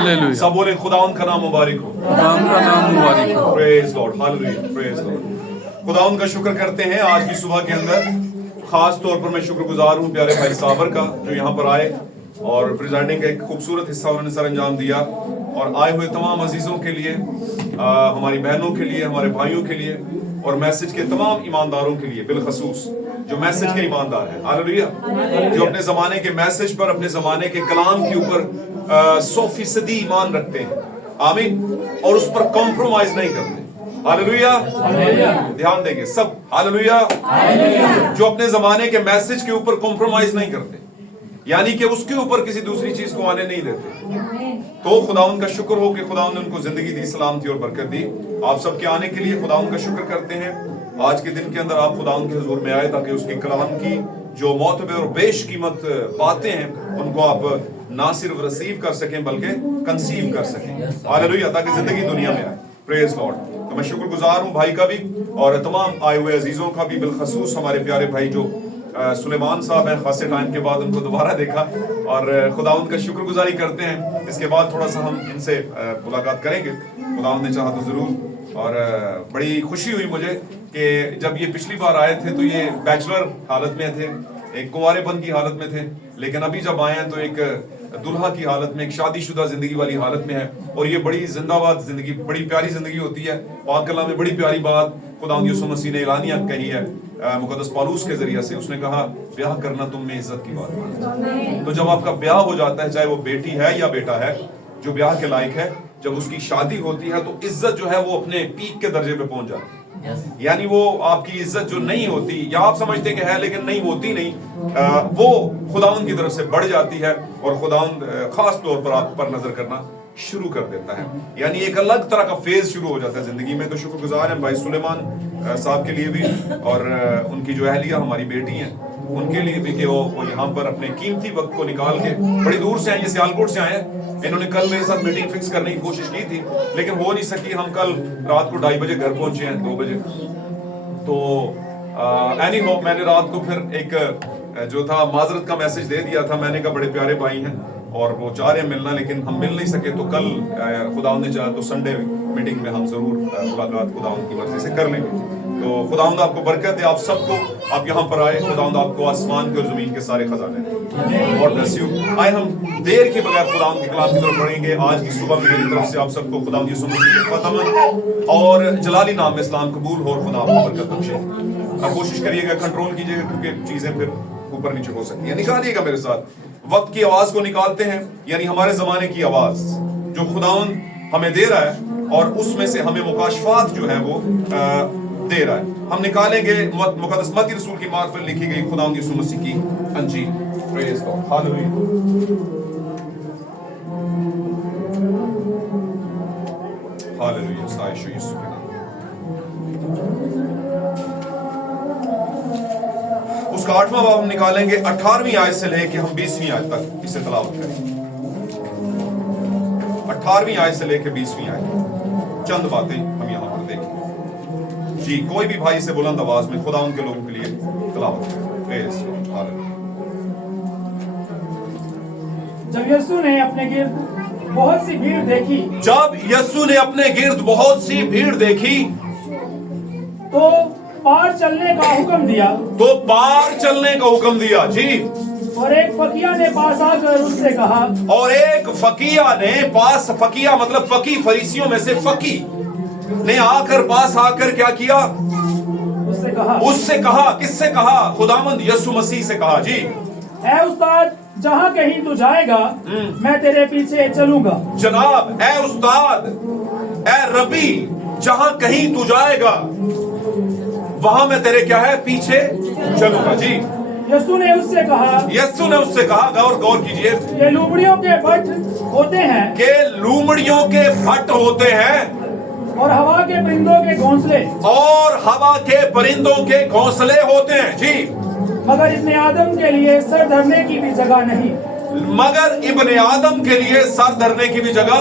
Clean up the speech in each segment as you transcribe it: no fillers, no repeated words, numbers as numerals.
Hallelujah. सब बोले खुदावंद का नाम मुबारक हो, खुदावंद का नाम मुबारक हो। Praise God, hallelujah, praise God. खुदावंद का शुक्र करते हैं आज की सुबह के अंदर। खास तौर पर मैं शुक्रगुजार हूँ प्यारे भाई साबर का, जो यहाँ पर आए और प्रेजेंटिंग का एक खूबसूरत हिस्सा उन्होंने सर अंजाम दिया। और आए हुए तमाम अजीजों के लिए, हमारी बहनों के लिए, हमारे भाइयों के लिए, और मैसेज के तमाम ईमानदारों के लिए, बिलखसूस जो मैसेज के ईमानदार हैं, हालेलुया, जो अपने जमाने के मैसेज पर, अपने जमाने के कलाम के ऊपर 100% ईमान रखते हैं, आमीन, और उस पर कॉम्प्रोमाइज नहीं करते, हालेलुया। ध्यान देंगे सब, हालेलुया, जो अपने जमाने के मैसेज के ऊपर कॉम्प्रोमाइज नहीं करते, यानी कि उसके ऊपर किसी दूसरी चीज को आने नहीं देते। तो खुदावंद का शुक्र हो कि खुदावंद ने उनको जिंदगी दी, सलामती और बरकत दी। आप सबके आने के लिए खुदावंद का शुक्र करते हैं। आज के दिन के अंदर आप खुदावंद के हुजूर में आए ताकि उसके कलाम की जो मोतबर और बेशकीमत बातें हैं उनको आप ना सिर्फ रिसीव कर सकें बल्कि कंसीव कर सकें, हालेलुया, ताकि जिंदगी दुनिया में आए। Praise Lord. तो मैं शुक्रगुजार हूँ भाई का भी और तमाम आए हुए अजीजों का भी, बिलखसूस हमारे प्यारे भाई जो सुलेमान साहब हैं, खासे टाइम के बाद उनको दोबारा देखा और खुदावंद का शुक्रगुजारी करते हैं। इसके बाद थोड़ा सा हम इनसे मुलाकात करेंगे, खुदावंद ने चाहा तो जरूर। और बड़ी खुशी हुई मुझे कि जब ये पिछली बार आए थे तो ये बैचलर हालत में थे, एक कुंवारेपन की हालत में थे, लेकिन अभी जब आए हैं तो एक दुल्हा की हालत में, एक शादीशुदा जिंदगी वाली हालत में है। और ये बड़ी जिंदाबाद जिंदगी, बड़ी प्यारी जिंदगी होती है। पाक कलाम में बड़ी प्यारी बात खुदावंद यीशु मसीह ने एलानिया कही है मुकद्दस पौलुस के जरिए से। उसने कहा ब्याह करना तुम में इज्जत की बात है। तो जब आपका ब्याह हो जाता है, चाहे वो बेटी है या बेटा है जो ब्याह के लायक है, जब उसकी शादी होती है तो इज्जत जो है वो अपने पीक के दर्जे पे पहुंच जाती है। यानी वो आपकी इज्जत जो नहीं होती, या आप समझते कि है लेकिन नहीं होती नहीं, वो खुदावंद की तरफ से बढ़ जाती है और खुदावंद खास तौर पर आप पर नजर करना शुरू कर देता है। यानी एक अलग तरह का फेज शुरू हो जाता है जिंदगी में। तो शुक्रगुजार हैं भाई सुलेमान साहब के लिए भी और उनकी जो अहलिया हमारी बेटी हैं उनके लिए भी कि वो यहाँ पर अपने कीमती वक्त को निकाल के बड़ी दूर से आए, ये सियालकोट से आए हैं। इन्होंने कल मेरे साथ मीटिंग फिक्स करने की कोशिश की थी लेकिन हो नहीं सकी। हम कल रात को 2:30 बजे घर पहुंचे हैं, 2 बजे। तो एनी हो, मैंने रात को फिर एक जो था माजरत का मैसेज दे दिया था। मैंने कहा बड़े प्यारे भाई हैं और वो चाह रहे हैं मिलना, लेकिन हम मिल नहीं सके। तो कल खुदावंद ने चाहा तो संडे मीटिंग में हम जरूर मुलाकात खुदावंद की मर्जी से कर लेंगे। तो खुदावंद आपको बरकत दे, आप सबको, आप यहाँ पर आए, खुदावंद आपको आसमान के और जमीन के सारे खजाने दे। और ब्लेस यू। आए हम देर के बगैर खुदावंद के कलाम की तरफ बढ़ेंगे। आज की सुबह मेरी तरफ से आप सबको खुदावंद यीशु मसीह के ख़त्म और जलाली नाम में इस्लाम कबूल हो और खुदा आपको बरकत बख्शे। अब कोशिश करिएगा, कंट्रोल कीजिएगा क्योंकि चीजें फिर ऊपर नीचे हो सकती है। निकालिएगा मेरे साथ वक्त की आवाज को निकालते हैं, यानी हमारे जमाने की आवाज जो खुदावंद हमें दे रहा है और उसमें से हमें मुकाशफात जो है वो दे रहा है। हम निकालेंगे मुकद्दस मत्ती रसूल की मार्फत लिखी गई खुदावंद यीशु मसीह की अंजील। प्रेज गॉड, हालेलुया, हालेलुया, साइश यीशु के नाम। उसका 8वां बाब हम निकालेंगे 18वीं आयत से लेके हम 20वीं आयत तक इसे तलावत करेंगे। 18वीं आयत से लेके 20वीं आयत चंद बातें हम यहाँ पर देखें जी। कोई भी भाई से बुलंद आवाज में खुदावंद के लोगों के लिए तलावत करें। जब यीशु ने अपने गिर्द बहुत सी भीड़ देखी, जब यीशु ने अपने गिर्द बहुत सी भीड़ देखी तो पार चलने का हुक्म दिया, तो पार चलने का हुक्म दिया जी। और एक फकीहा ने पास आकर उससे कहा, और एक फकीहा ने पास, फकीहा मतलब फकी, फरीसियों में से फकी ने आकर पास आकर क्या किया? उससे कहा। किससे कहा? खुदावंद यीशु मसीह से कहा जी। ऐ उस्ताद, जहाँ कहीं तू जाएगा मैं तेरे पीछे चलूंगा। जनाब, ऐ उस्ताद, ऐ रबी, जहाँ कहीं तू जाएगा वहां मैं तेरे क्या है? पीछे चलूंगा जी। यीशु ने उससे कहा, गौर कीजिए, के लूमड़ियों के भट्ट होते हैं, और हवा के परिंदों के घोंसले होते हैं जी। मगर इब्ने आदम के लिए सर धरने की भी जगह नहीं। मगर इब्ने आदम के लिए सर धरने की भी जगह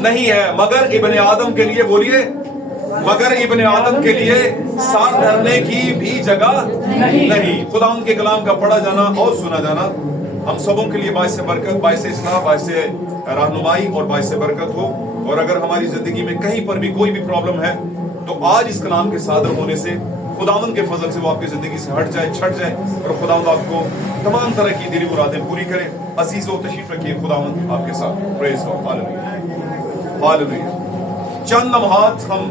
नहीं है। मगर इब्ने आदम के लिए, बोलिए, मगर इब्ने आदम के लिए सर धरने की भी जगह नहीं। खुदा उनके कलाम का पढ़ा जाना और सुना जाना हम सबों के लिए बाइस बरकत, बाइस इस्लाह, बाइस रहनुमाई और बाइस बरकत हो। और अगर हमारी जिंदगी में कहीं पर भी कोई भी प्रॉब्लम है तो आज इस कलाम के सादर होने से खुदावंद के फजल से वो आपकी जिंदगी से हट जाए, छट जाए और खुदावंद आपको तमाम तरह की दिली मुरादें पूरी करे। अजीज व तशरीफ रखिए, खुदावंद आपके साथ। Praise God, hallelujah, hallelujah. चंद लम्हात हम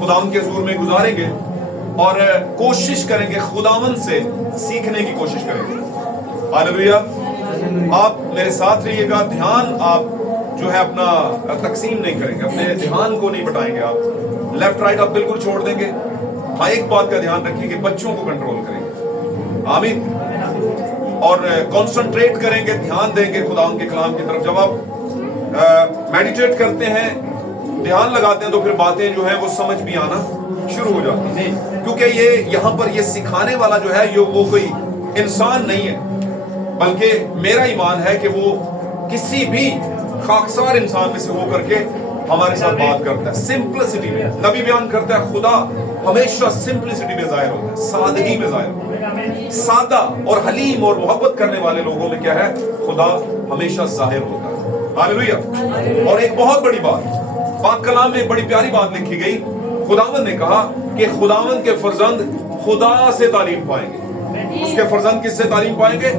खुदावंद के हुजूर में गुजारेंगे और कोशिश करेंगे, खुदावंद से सीखने की कोशिश करेंगे। हालेलुया। आप मेरे साथ रहिएगा। ध्यान आप जो है अपना तकसीम नहीं करेंगे, अपने ध्यान को नहीं बटाएंगे। आप लेफ्ट राइट आप बिल्कुल छोड़ देंगे। हाँ, एक बात का ध्यान रखिए कि बच्चों को कंट्रोल करेंगे। आमीन। और कंसंट्रेट करेंगे, ध्यान देंगे खुदावंद के कलाम की तरफ। जब आप मेडिटेट करते हैं, ध्यान लगाते हैं, तो फिर बातें जो है वो समझ भी आना शुरू हो जाती हैं। क्योंकि ये यहाँ पर ये सिखाने वाला जो है ये वो कोई इंसान नहीं है, बल्कि मेरा ईमान है कि वो किसी भी खाकसार इंसान में से होकर के हमारे साथ बात करता है। सिंपलिसिटी में नबी बयान करता है, खुदा हमेशा सिंपलिसिटी में जाहिर होता है, सादगी में जाहिर होता है। सादा और हलीम और मोहब्बत करने वाले लोगों में क्या है, खुदा हमेशा जाहिर होता है। हालेलुया। और एक बहुत बड़ी बात, पाक कलाम में एक बड़ी प्यारी बात लिखी गई। खुदावंद ने कहा कि खुदावंद के फर्जंद खुदा से तालीम पाएंगे। उसके फर्जंद किससे तालीम पाएंगे?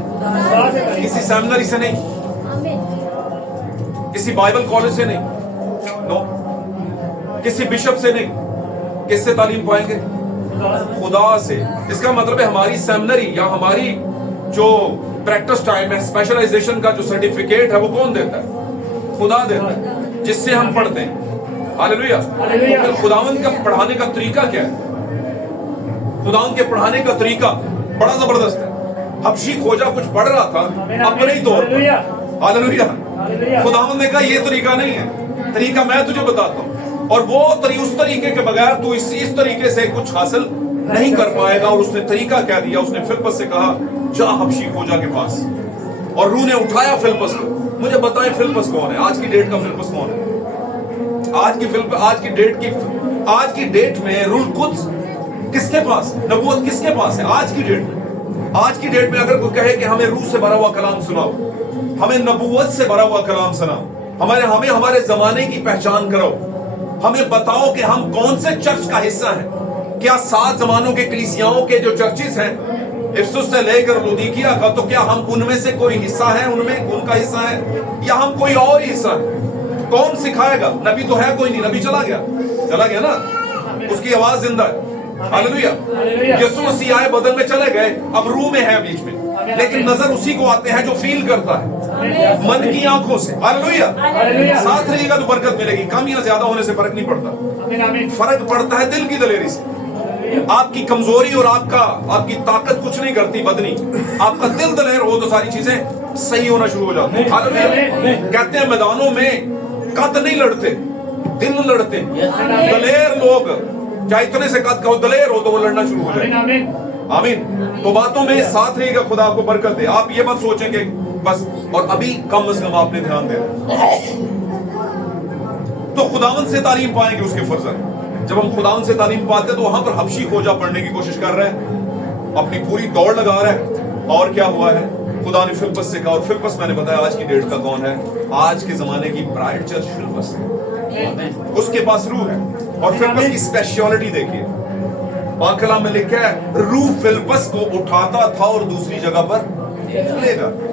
किसी सेमिनरी से नहीं, किसी बाइबल कॉलेज से नहीं, नो, किसी बिशप से नहीं। किससे तालीम पाएंगे? खुदा से। इसका मतलब है हमारी सेमिनरी या हमारी जो प्रैक्टिस टाइम है, स्पेशलाइजेशन का जो सर्टिफिकेट है, वो कौन देता है? खुदा देता है, जिससे हम पढ़ते हैं। हालेलुया। तो खुदावंद का पढ़ाने का तरीका क्या है? खुदावंद के पढ़ाने का तरीका बड़ा जबरदस्त है। हबशी खोजा कुछ पढ़ रहा था अपने ही तौर पर। हालेलुया। खुदावंद ने कहा ये तरीका नहीं है, तरीका मैं तुझे बताता हूँ, और वो उस तरीके के बगैर तू इस तरीके से कुछ हासिल नहीं कर पाएगा। और उसने तरीका क्या दिया? उसने फिलिप्पस से कहा जा हबशी खोजा के पास। और रूह ने उठाया फिलिप्पस को। मुझे बताएं फिलिप्पस कौन है? आज की डेट का फिलिप्पस कौन है? आज की डेट में रूल कुद्स किसके पास? नबूवत किसके पास है? आज की डेट में, आज की डेट में अगर कोई कहे कि हमें रूह से भरा हुआ कलाम सुनाओ, हमें नबूवत से भरा हुआ कलाम सुनाओ, हमें हमारे जमाने की पहचान करो, हमें बताओ कि हम कौन से चर्च का हिस्सा हैं। क्या 7 जमानों के कलीसियाओं के जो चर्चेस हैं, इफसुस से लेकर लुदीकिया का, तो क्या हम उनमें से कोई हिस्सा है? उनमें उनका हिस्सा है या हम कोई और हिस्सा है? कौन सिखाएगा? नबी तो है कोई नहीं, नबी चला गया ना, उसकी आवाज जिंदा है। हालेलुया। यीशु मसीह आए, बदन में चले गए, अब रूह में है बीच में, लेकिन नजर उसी को आते हैं जो फील करता है मन की आंखों से। हालेलुया। साथ रहिएगा तो बरकत मिलेगी। कम या ज्यादा होने से फर्क नहीं पड़ता, फर्क पड़ता है दिल की दलेरी से। आपकी कमजोरी और आपकी ताकत कुछ नहीं करती बदनी। आपका दिल दलेर हो तो सारी चीजें सही होना शुरू हो जाती है। हालेलुया। कहते हैं मैदानों में कद नहीं लड़ते, दिल लड़ते। दलेर लोग चाहे इतने से कद का हो, दलेर हो तो वो लड़ना शुरू हो जाए। आमीन। तो बातों में साथ रहेगा, खुदा आपको बरकत दे। आप ये मत सोचेंगे बस, और अभी कम से कम आपने ध्यान दे तो खुदावंद से तालीम पाएंगे उसके फर्जंद। जब हम खुदावंद से तालीम पाते तो वहां पर हबशी खोजा पढ़ने की कोशिश कर रहे हैं, अपनी पूरी दौड़ लगा रहे हैं। और क्या हुआ है? खुदा ने फिलिप्पस से कहा, और फिलिप्पस मैंने बताया आज की डेट का कौन है? आज के जमाने की ब्राइट चर्च फिलिप्पस है, उसके पास रूह है। और फिलिप्पस की स्पेशलिटी देखिए, पाक कलाम में लिखा है रूह फिलिप्पस को उठाता था और दूसरी जगह पर ले जाता।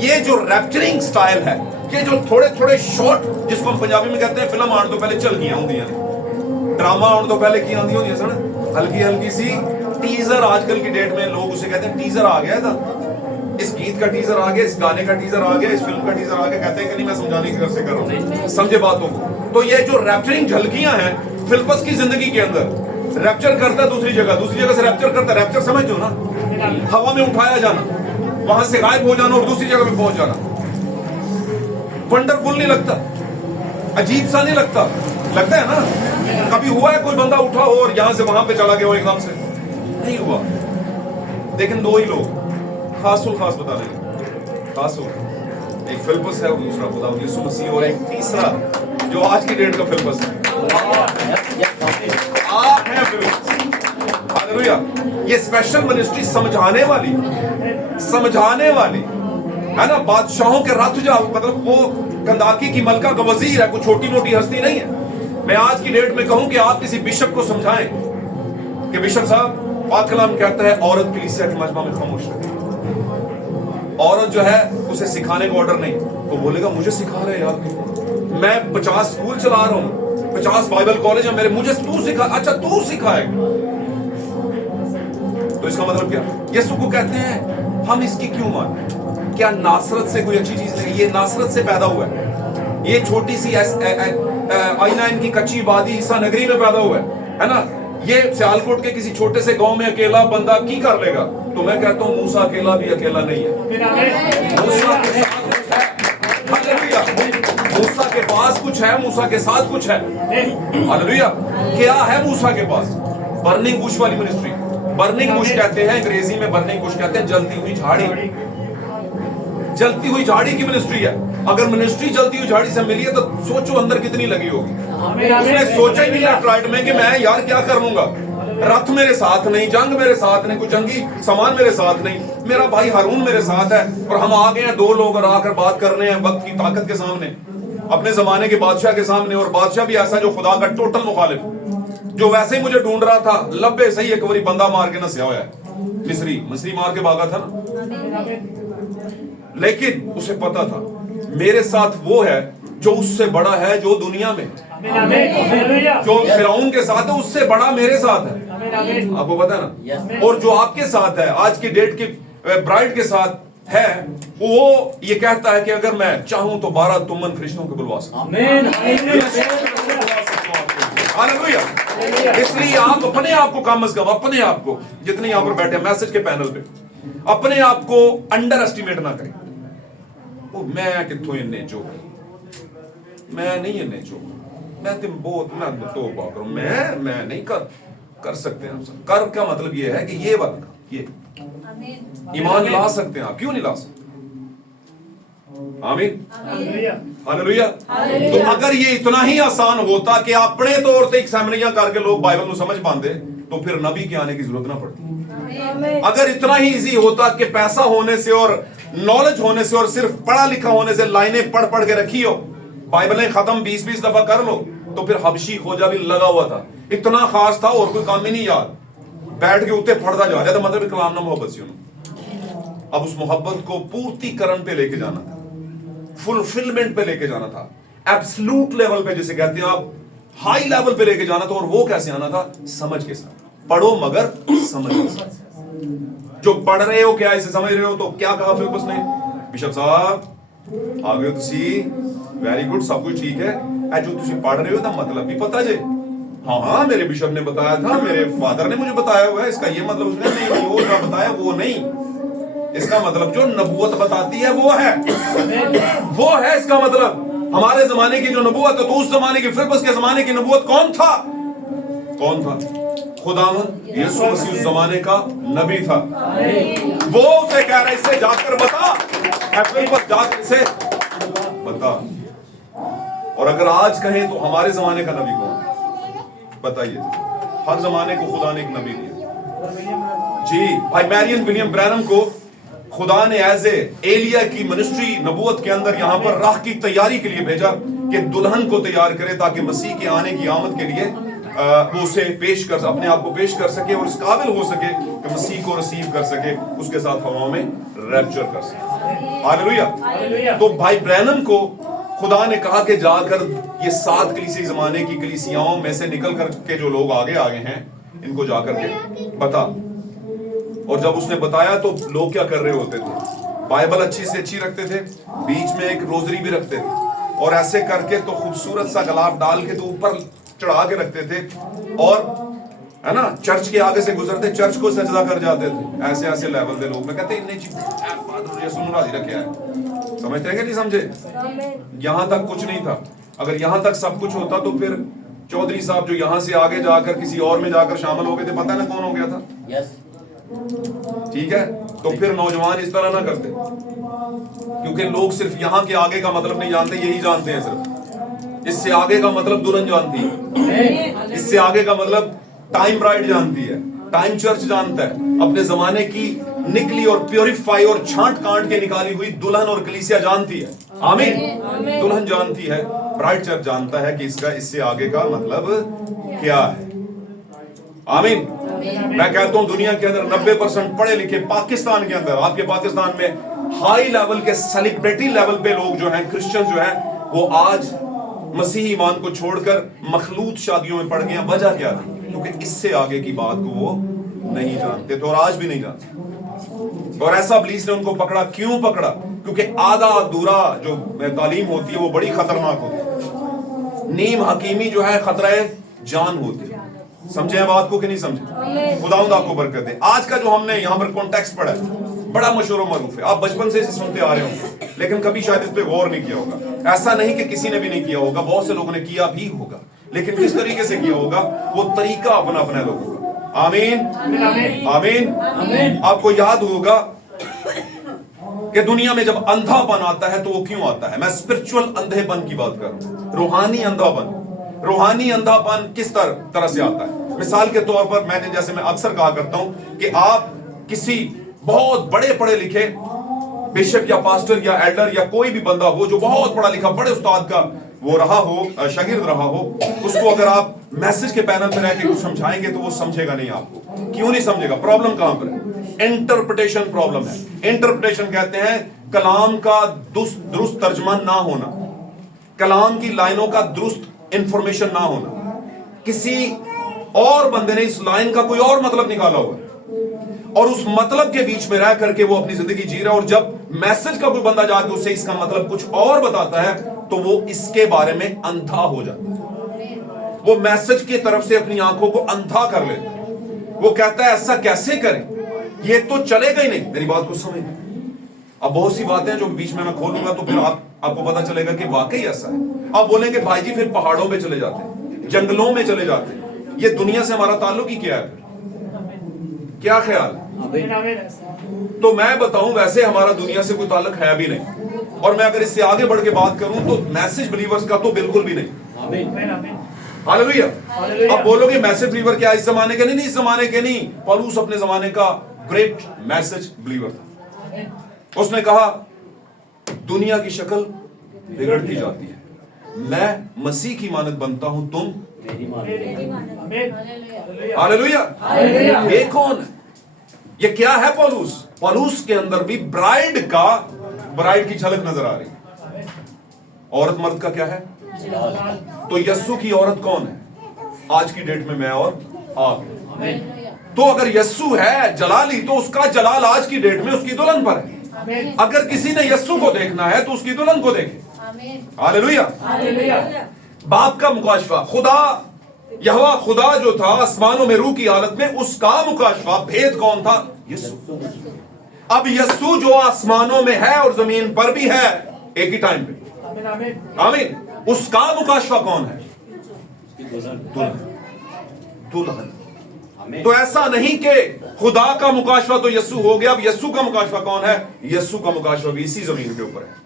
ये जो रैप्चरिंग स्टाइल है, ये जो थोड़े थोड़े शॉर्ट, जिसको हम पंजाबी में कहते हैं फिल्म आने तो पहले चल गई होंगी, ड्रामा आने तो पहले की आंदी होंगी सन, हल्की हल्की सी टीजर। आजकल की डेट में लोग उसे कहते हैं टीजर आ गया था, इस गीत का टीजर आ गया, इस गाने का टीजर आ गया, इस फिल्म का टीजर आ गया। कहते हैं कि नहीं मैं समझाने की तरफ से कर रहा हूं, समझे बातों को। तो ये जो रैप्चरिंग झलकियां हैं फिलिप्पस की जिंदगी के अंदर, रैप्चर करता है दूसरी जगह से रैप्चर करता है। रैप्चर समझ जो ना, हवा में उठाया जाना, वहां से गायब हो जाना और दूसरी जगह पे पहुंच जाना। वंडरफुल नहीं लगता? अजीब सा नहीं लगता? लगता है ना? कभी हुआ है कोई बंदा उठा हो और यहां से वहां पे चला गया हो एकदम से? नहीं हुआ। लेकिन 2 ही लोग खास बता रहे, खास एक फिलिप्पस है और दूसरा खुदा यीशु मसीह, और एक तीसरा जो आज की डेट का फिलिप्पस है, आप हैं फिलिप्पस। हालेलुया। ये स्पेशल मिनिस्ट्री समझाने वाली समझाने वाली, है ना, बादशाहों के रथ जा, मतलब वो कंदाकी की मलका का वजीर है, कोई छोटी मोटी हस्ती नहीं है। मैं आज की डेट में कहूं कि आप किसी बिशप को समझाएं कि बिशप साहब, पाक कलाम कहता है औरत कलीसिया की मजमा में खामोश रहे। औरत जो है उसे सिखाने का ऑर्डर नहीं, वो बोलेगा मुझे सिखा रहे यार, मैं 50 स्कूल चला रहा हूं, 50 बाइबल कॉलेज है मेरे, मुझे तू सिखा, अच्छा तू सिखाएगा। तो इसका मतलब क्या? यीशु को कहते हैं हम इसकी क्यों माने? क्या नासरत से कोई अच्छी चीज नहीं? ये नासरत से पैदा हुआ है, ये छोटी सी I9 की कच्ची बादी ईसा नगरी में पैदा हुआ है ना, ये सियालकोट के किसी छोटे से गांव में अकेला बंदा की कर लेगा? तो मैं कहता हूं मूसा अकेला भी अकेला नहीं है, मूसा के साथ कुछ है। हालेलुया, मूसा के पास कुछ है, मूसा के साथ कुछ है। हालेलुया, क्या है मूसा के पास? बर्निंग बुश वाली मिनिस्ट्री। बर्निंग बुश कहते हैं अंग्रेजी में, बर्निंग बुश कहते हैं जलती हुई झाड़ी, जलती हुई झाड़ी की मिनिस्ट्री है। अगर मिनिस्ट्री जलती हुई झाड़ी से मिली है तो सोचो अंदर कितनी लगी होगी। उसने सोचा ही नहीं लेफ्ट राइट में कि मैं यार क्या कर लूंगा, रथ मेरे साथ नहीं, जंग मेरे साथ नहीं, कुछ जंगी सामान मेरे साथ नहीं, मेरा भाई हारून मेरे साथ है, और हम आ गए हैं 2 लोग और आकर बात कर रहे हैं वक्त की ताकत के सामने, अपने जमाने के बादशाह के सामने। और बादशाह भी ऐसा जो खुदा का टोटल मुखालिफ, जो वैसे ही मुझे ढूंढ रहा था, लब्बे सही एक बारी बंदा मार के नसिया हुआ है, मिस्री मार के भागा था ना। लेकिन उसे पता था मेरे साथ वो है जो उससे बड़ा है, जो दुनिया में, जो फिरौन के साथ है उससे बड़ा मेरे साथ है। आपको पता है ना? और जो आपके साथ है, आज की डेट की ब्राइड के साथ है, वो ये कहता है कि अगर मैं चाहूं तो 12 तुमन फरिश्तों को बुलवा सकता हूं। हालेलुया। इसलिए आप अपने आप को, कम से कम अपने आप को, जितने यहां पर बैठे मैसेज के पैनल पे, अपने आप को अंडर एस्टिमेट ना करें। ओ मैं कितों इन्ने जो, मैं नहीं इन्ने जो, मैं तुम बहुत ना तौबा करो, मैं नहीं कर सकते हैं। कर का मतलब ये है कि ये बात, ये ईमान ला सकते हैं आप, क्यों नहीं ला सकते? आमीन, हालेलुया। तो अगर ये इतना ही आसान होता कि अपने तौर से सेमिनारियां करके लोग बाइबल को समझ पाते, तो फिर नबी के आने की जरूरत ना पड़ती। अगर इतना ही इजी होता कि पैसा होने से और नॉलेज होने से और सिर्फ पढ़ा लिखा होने से लाइनें पढ़ पढ़ के रखी हो, बाइबलें खत्म 20-20 दफा कर लो, तो फिर हबशी खोजा भी लगा हुआ था, इतना खास था और कोई काम ही नहीं याद, बैठ के उतने पढ़ता जा रहा था। मतलब कलाम ना मोहब्बत से अब उस मोहब्बत को पूर्तिकरण पे लेके जाना था, फुलफिलमेंट पे लेके जाना था, एब्सोल्यूट लेवल पे, जिसे कहते हैं आप, हाई लेवल पे लेके जाना था। और वो कैसे आना था? समझ के साथ। पढ़ो मगर समझ के साथ। जो पढ़ रहे हो क्या इसे समझ रहे हो? तो क्या कहा फिलिप्पस ने? बिशप साहब आ गए तुसी, वेरी गुड, सब कुछ ठीक है, जो तुसी पढ़ रहे हो तो मतलब भी पता जे? हाँ, मेरे बिशप ने बताया था, मेरे फादर ने मुझे बताया हुआ है, इसका ये मतलब उसने नहीं, वो जो बताया वो नहीं, इसका मतलब जो नबूवत बताती है वो है, वो है इसका मतलब। हमारे जमाने की जो नबूवत है, तो उस जमाने की, फिलिप्पस के जमाने की नबूवत कौन था? कौन था? खुदावंद यीशु मसीह उस जमाने का नबी था। वो उसे कह रहा है इससे जाकर बता, फिलिप्पस जाकर इसे बता। और अगर आज कहें तो हमारे जमाने का नबी कौन? बताइए। हर जमाने को खुदा ने एक नबी दिया जी। भाई मैरियन विलियम ब्रैनम को खुदा ने एज एलिया की मिनिस्ट्री नबूवत के अंदर यहां पर राह की तैयारी के लिए भेजा कि दुल्हन को तैयार करे, ताकि मसीह के आने की आमद के लिए वो उसे पेश कर, अपने आप को पेश कर सके और इस काबिल हो सके कि मसीह को रिसीव कर सके, उसके साथ हवा में रैप्चर कर सके। हालेलुया। तो भाई ब्रैनम को खुदा ने कहा कि जाकर ये 7 कलीसिया जमाने की कलीसियाओं में से निकल करके जो लोग आगे हैं, इनको जाकर के बता। और जब उसने बताया तो लोग क्या कर रहे होते थे? बाइबल अच्छी से अच्छी रखते थे, बीच में एक रोजरी भी रखते थे, और ऐसे करके तो खूबसूरत सा गलाफ डाल के तो ऊपर चढ़ा के रखते थे, और है ना, चर्च के आगे से गुजरते चर्च को सजदा कर जाते थे। ऐसे ऐसे लेवल के लोग, मैं कहते इतनी चीज रखे हैं, समझते हैं कि नहीं समझे? यहां तक कुछ नहीं था। अगर यहां तक सब कुछ होता तो फिर चौधरी साहब जो यहां से आगे जाकर किसी और में जाकर शामिल हो गए थे, पता ना कौन हो गया था। ठीक है, तो फिर नौजवान इस तरह ना करते, क्योंकि लोग सिर्फ यहां के आगे का मतलब नहीं जानते, यही जानते हैं सिर्फ। इससे आगे का मतलब दुल्हन जानती है, इससे आगे का मतलब टाइम ब्राइड जानती है, टाइम चर्च जानता है, अपने जमाने की निकली और प्योरीफाई और छांट कांट के निकाली हुई दुल्हन और कलीसिया जानती है। आमीन। दुल्हन जानती है, ब्राइड चर्च जानता है कि इसका इससे आगे का मतलब क्या है। आमीन। मैं कहता हूं दुनिया के अंदर 90% पढ़े लिखे, पाकिस्तान के अंदर, आपके पाकिस्तान में हाई लेवल के सेलिब्रिटी लेवल पे लोग जो हैं, क्रिश्चियन जो हैं, वो आज मसीही ईमान को छोड़कर मखलूत शादियों में पड़ गए हैं। वजह क्या थी? क्योंकि इससे आगे की बात को वो नहीं जानते थे और आज भी नहीं जानते। और ऐसा इब्लीस ने उनको पकड़ा। क्यों पकड़ा? क्योंकि आधा अधूरा जो तालीम होती है वो बड़ी खतरनाक होती है। नीम हकीमी जो है खतरा जान होती है। समझे हैं बात को कि नहीं समझे? खुदावंद आपको बरकत दे। आज का जो हमने यहाँ पर कॉन्टेक्स्ट पढ़ा है बड़ा मशहूर और मरूफ है। आप बचपन से इसे सुनते आ रहे होंगे, लेकिन कभी शायद इस पे गौर नहीं किया होगा। ऐसा नहीं कि किसी ने भी नहीं किया होगा, बहुत से लोगों ने किया भी होगा, लेकिन किस तरीके से किया होगा वो तरीका अपना अपना लोगों का। आमीन आमीन आमीन। आपको याद होगा कि दुनिया में जब अंधापन आता है तो वो क्यों आता है? मैं स्पिरिचुअल अंधेपन की बात कर रहा हूं, रूहानी अंधापन। रूहानी अंधापन किस तरह से आता है? मिसाल के तौर पर मैंने, जैसे मैं अक्सर कहा करता हूं कि आप किसी बहुत बड़े पढ़े लिखे बिशप या पास्टर या एल्डर या कोई भी बंदा हो जो बहुत पढ़ा लिखा बड़े उस्ताद का वो रहा हो, शागिर्द रहा हो, उसको अगर आप मैसेज के पैनल पर रह के कुछ समझाएंगे तो वो समझेगा नहीं आपको। क्यों नहीं समझेगा? प्रॉब्लम कहां पर है? इंटरप्रिटेशन प्रॉब्लम है। इंटरप्रिटेशन कहते हैं कलाम का दुरुस्त तर्जमा ना होना, कलाम की लाइनों का दुरुस्त इंफॉर्मेशन ना होना। किसी और बंदे ने इस लाइन का कोई और मतलब निकाला हुआ और उस मतलब के बीच में रह करके वो अपनी जिंदगी जी रहा है, और जब मैसेज का कोई बंदा जाके उसे इसका मतलब कुछ और बताता है तो वो इसके बारे में अंधा हो जाता है। वो मैसेज की तरफ से अपनी आंखों को अंधा कर लेता है। वो कहता है ऐसा कैसे करें, ये तो चलेगा ही नहीं। मेरी बात को समझ। अब बहुत सी बातें जो बीच में मैं खोलूंगा तो फिर आपको पता चलेगा कि वाकई ऐसा है। आप बोलेंगे भाई जी फिर पहाड़ों पे चले जाते हैं, जंगलों में चले जाते हैं, ये दुनिया से हमारा ताल्लुक ही क्या है? क्या ख्याल? तो मैं बताऊं, वैसे हमारा दुनिया से कोई ताल्लुक है भी नहीं, और मैं अगर इससे आगे बढ़ के बात करूं तो मैसेज बिलीवर्स का तो बिल्कुल भी नहीं। हालेलुया। अब बोलोगे मैसेज बिलीवर क्या इस जमाने के? नहीं, इस जमाने के नहीं। पौलुस अपने जमाने का ग्रेट मैसेज बिलीवर था। उसने कहा दुनिया की शक्ल बिगड़ती जाती है, मैं मसीह की मानद बनता हूं, तुम हालेलुया। ये कौन है? ये क्या है? पौलुस के अंदर भी ब्राइड की झलक नजर आ रही है। औरत मर्द का क्या है? तो यस्सु की औरत कौन है आज की डेट में? मैं और आप। तो अगर यस्सु है जलाली तो उसका जलाल आज की डेट में उसकी दुल्हन पर है। अगर किसी ने यस्सु को देखना है तो उसकी दुल्हन को देखे। हालेलुया। बाप का मुकाशवा, यहोवा खुदा जो था आसमानों में रूह की हालत में, उसका मुकाशवा भेद कौन था? यस्सु। अब यस्सु जो आसमानों में है और जमीन पर भी है एक ही टाइम पे। आमीन। उसका मुकाशवा कौन है? दुल्हन। तो ऐसा नहीं कि खुदा का मुकाशवा तो यस्सु हो गया, अब यस्सु का मुकाशवा कौन है? यस्सु का मुकाशवा भी इसी जमीन के ऊपर है।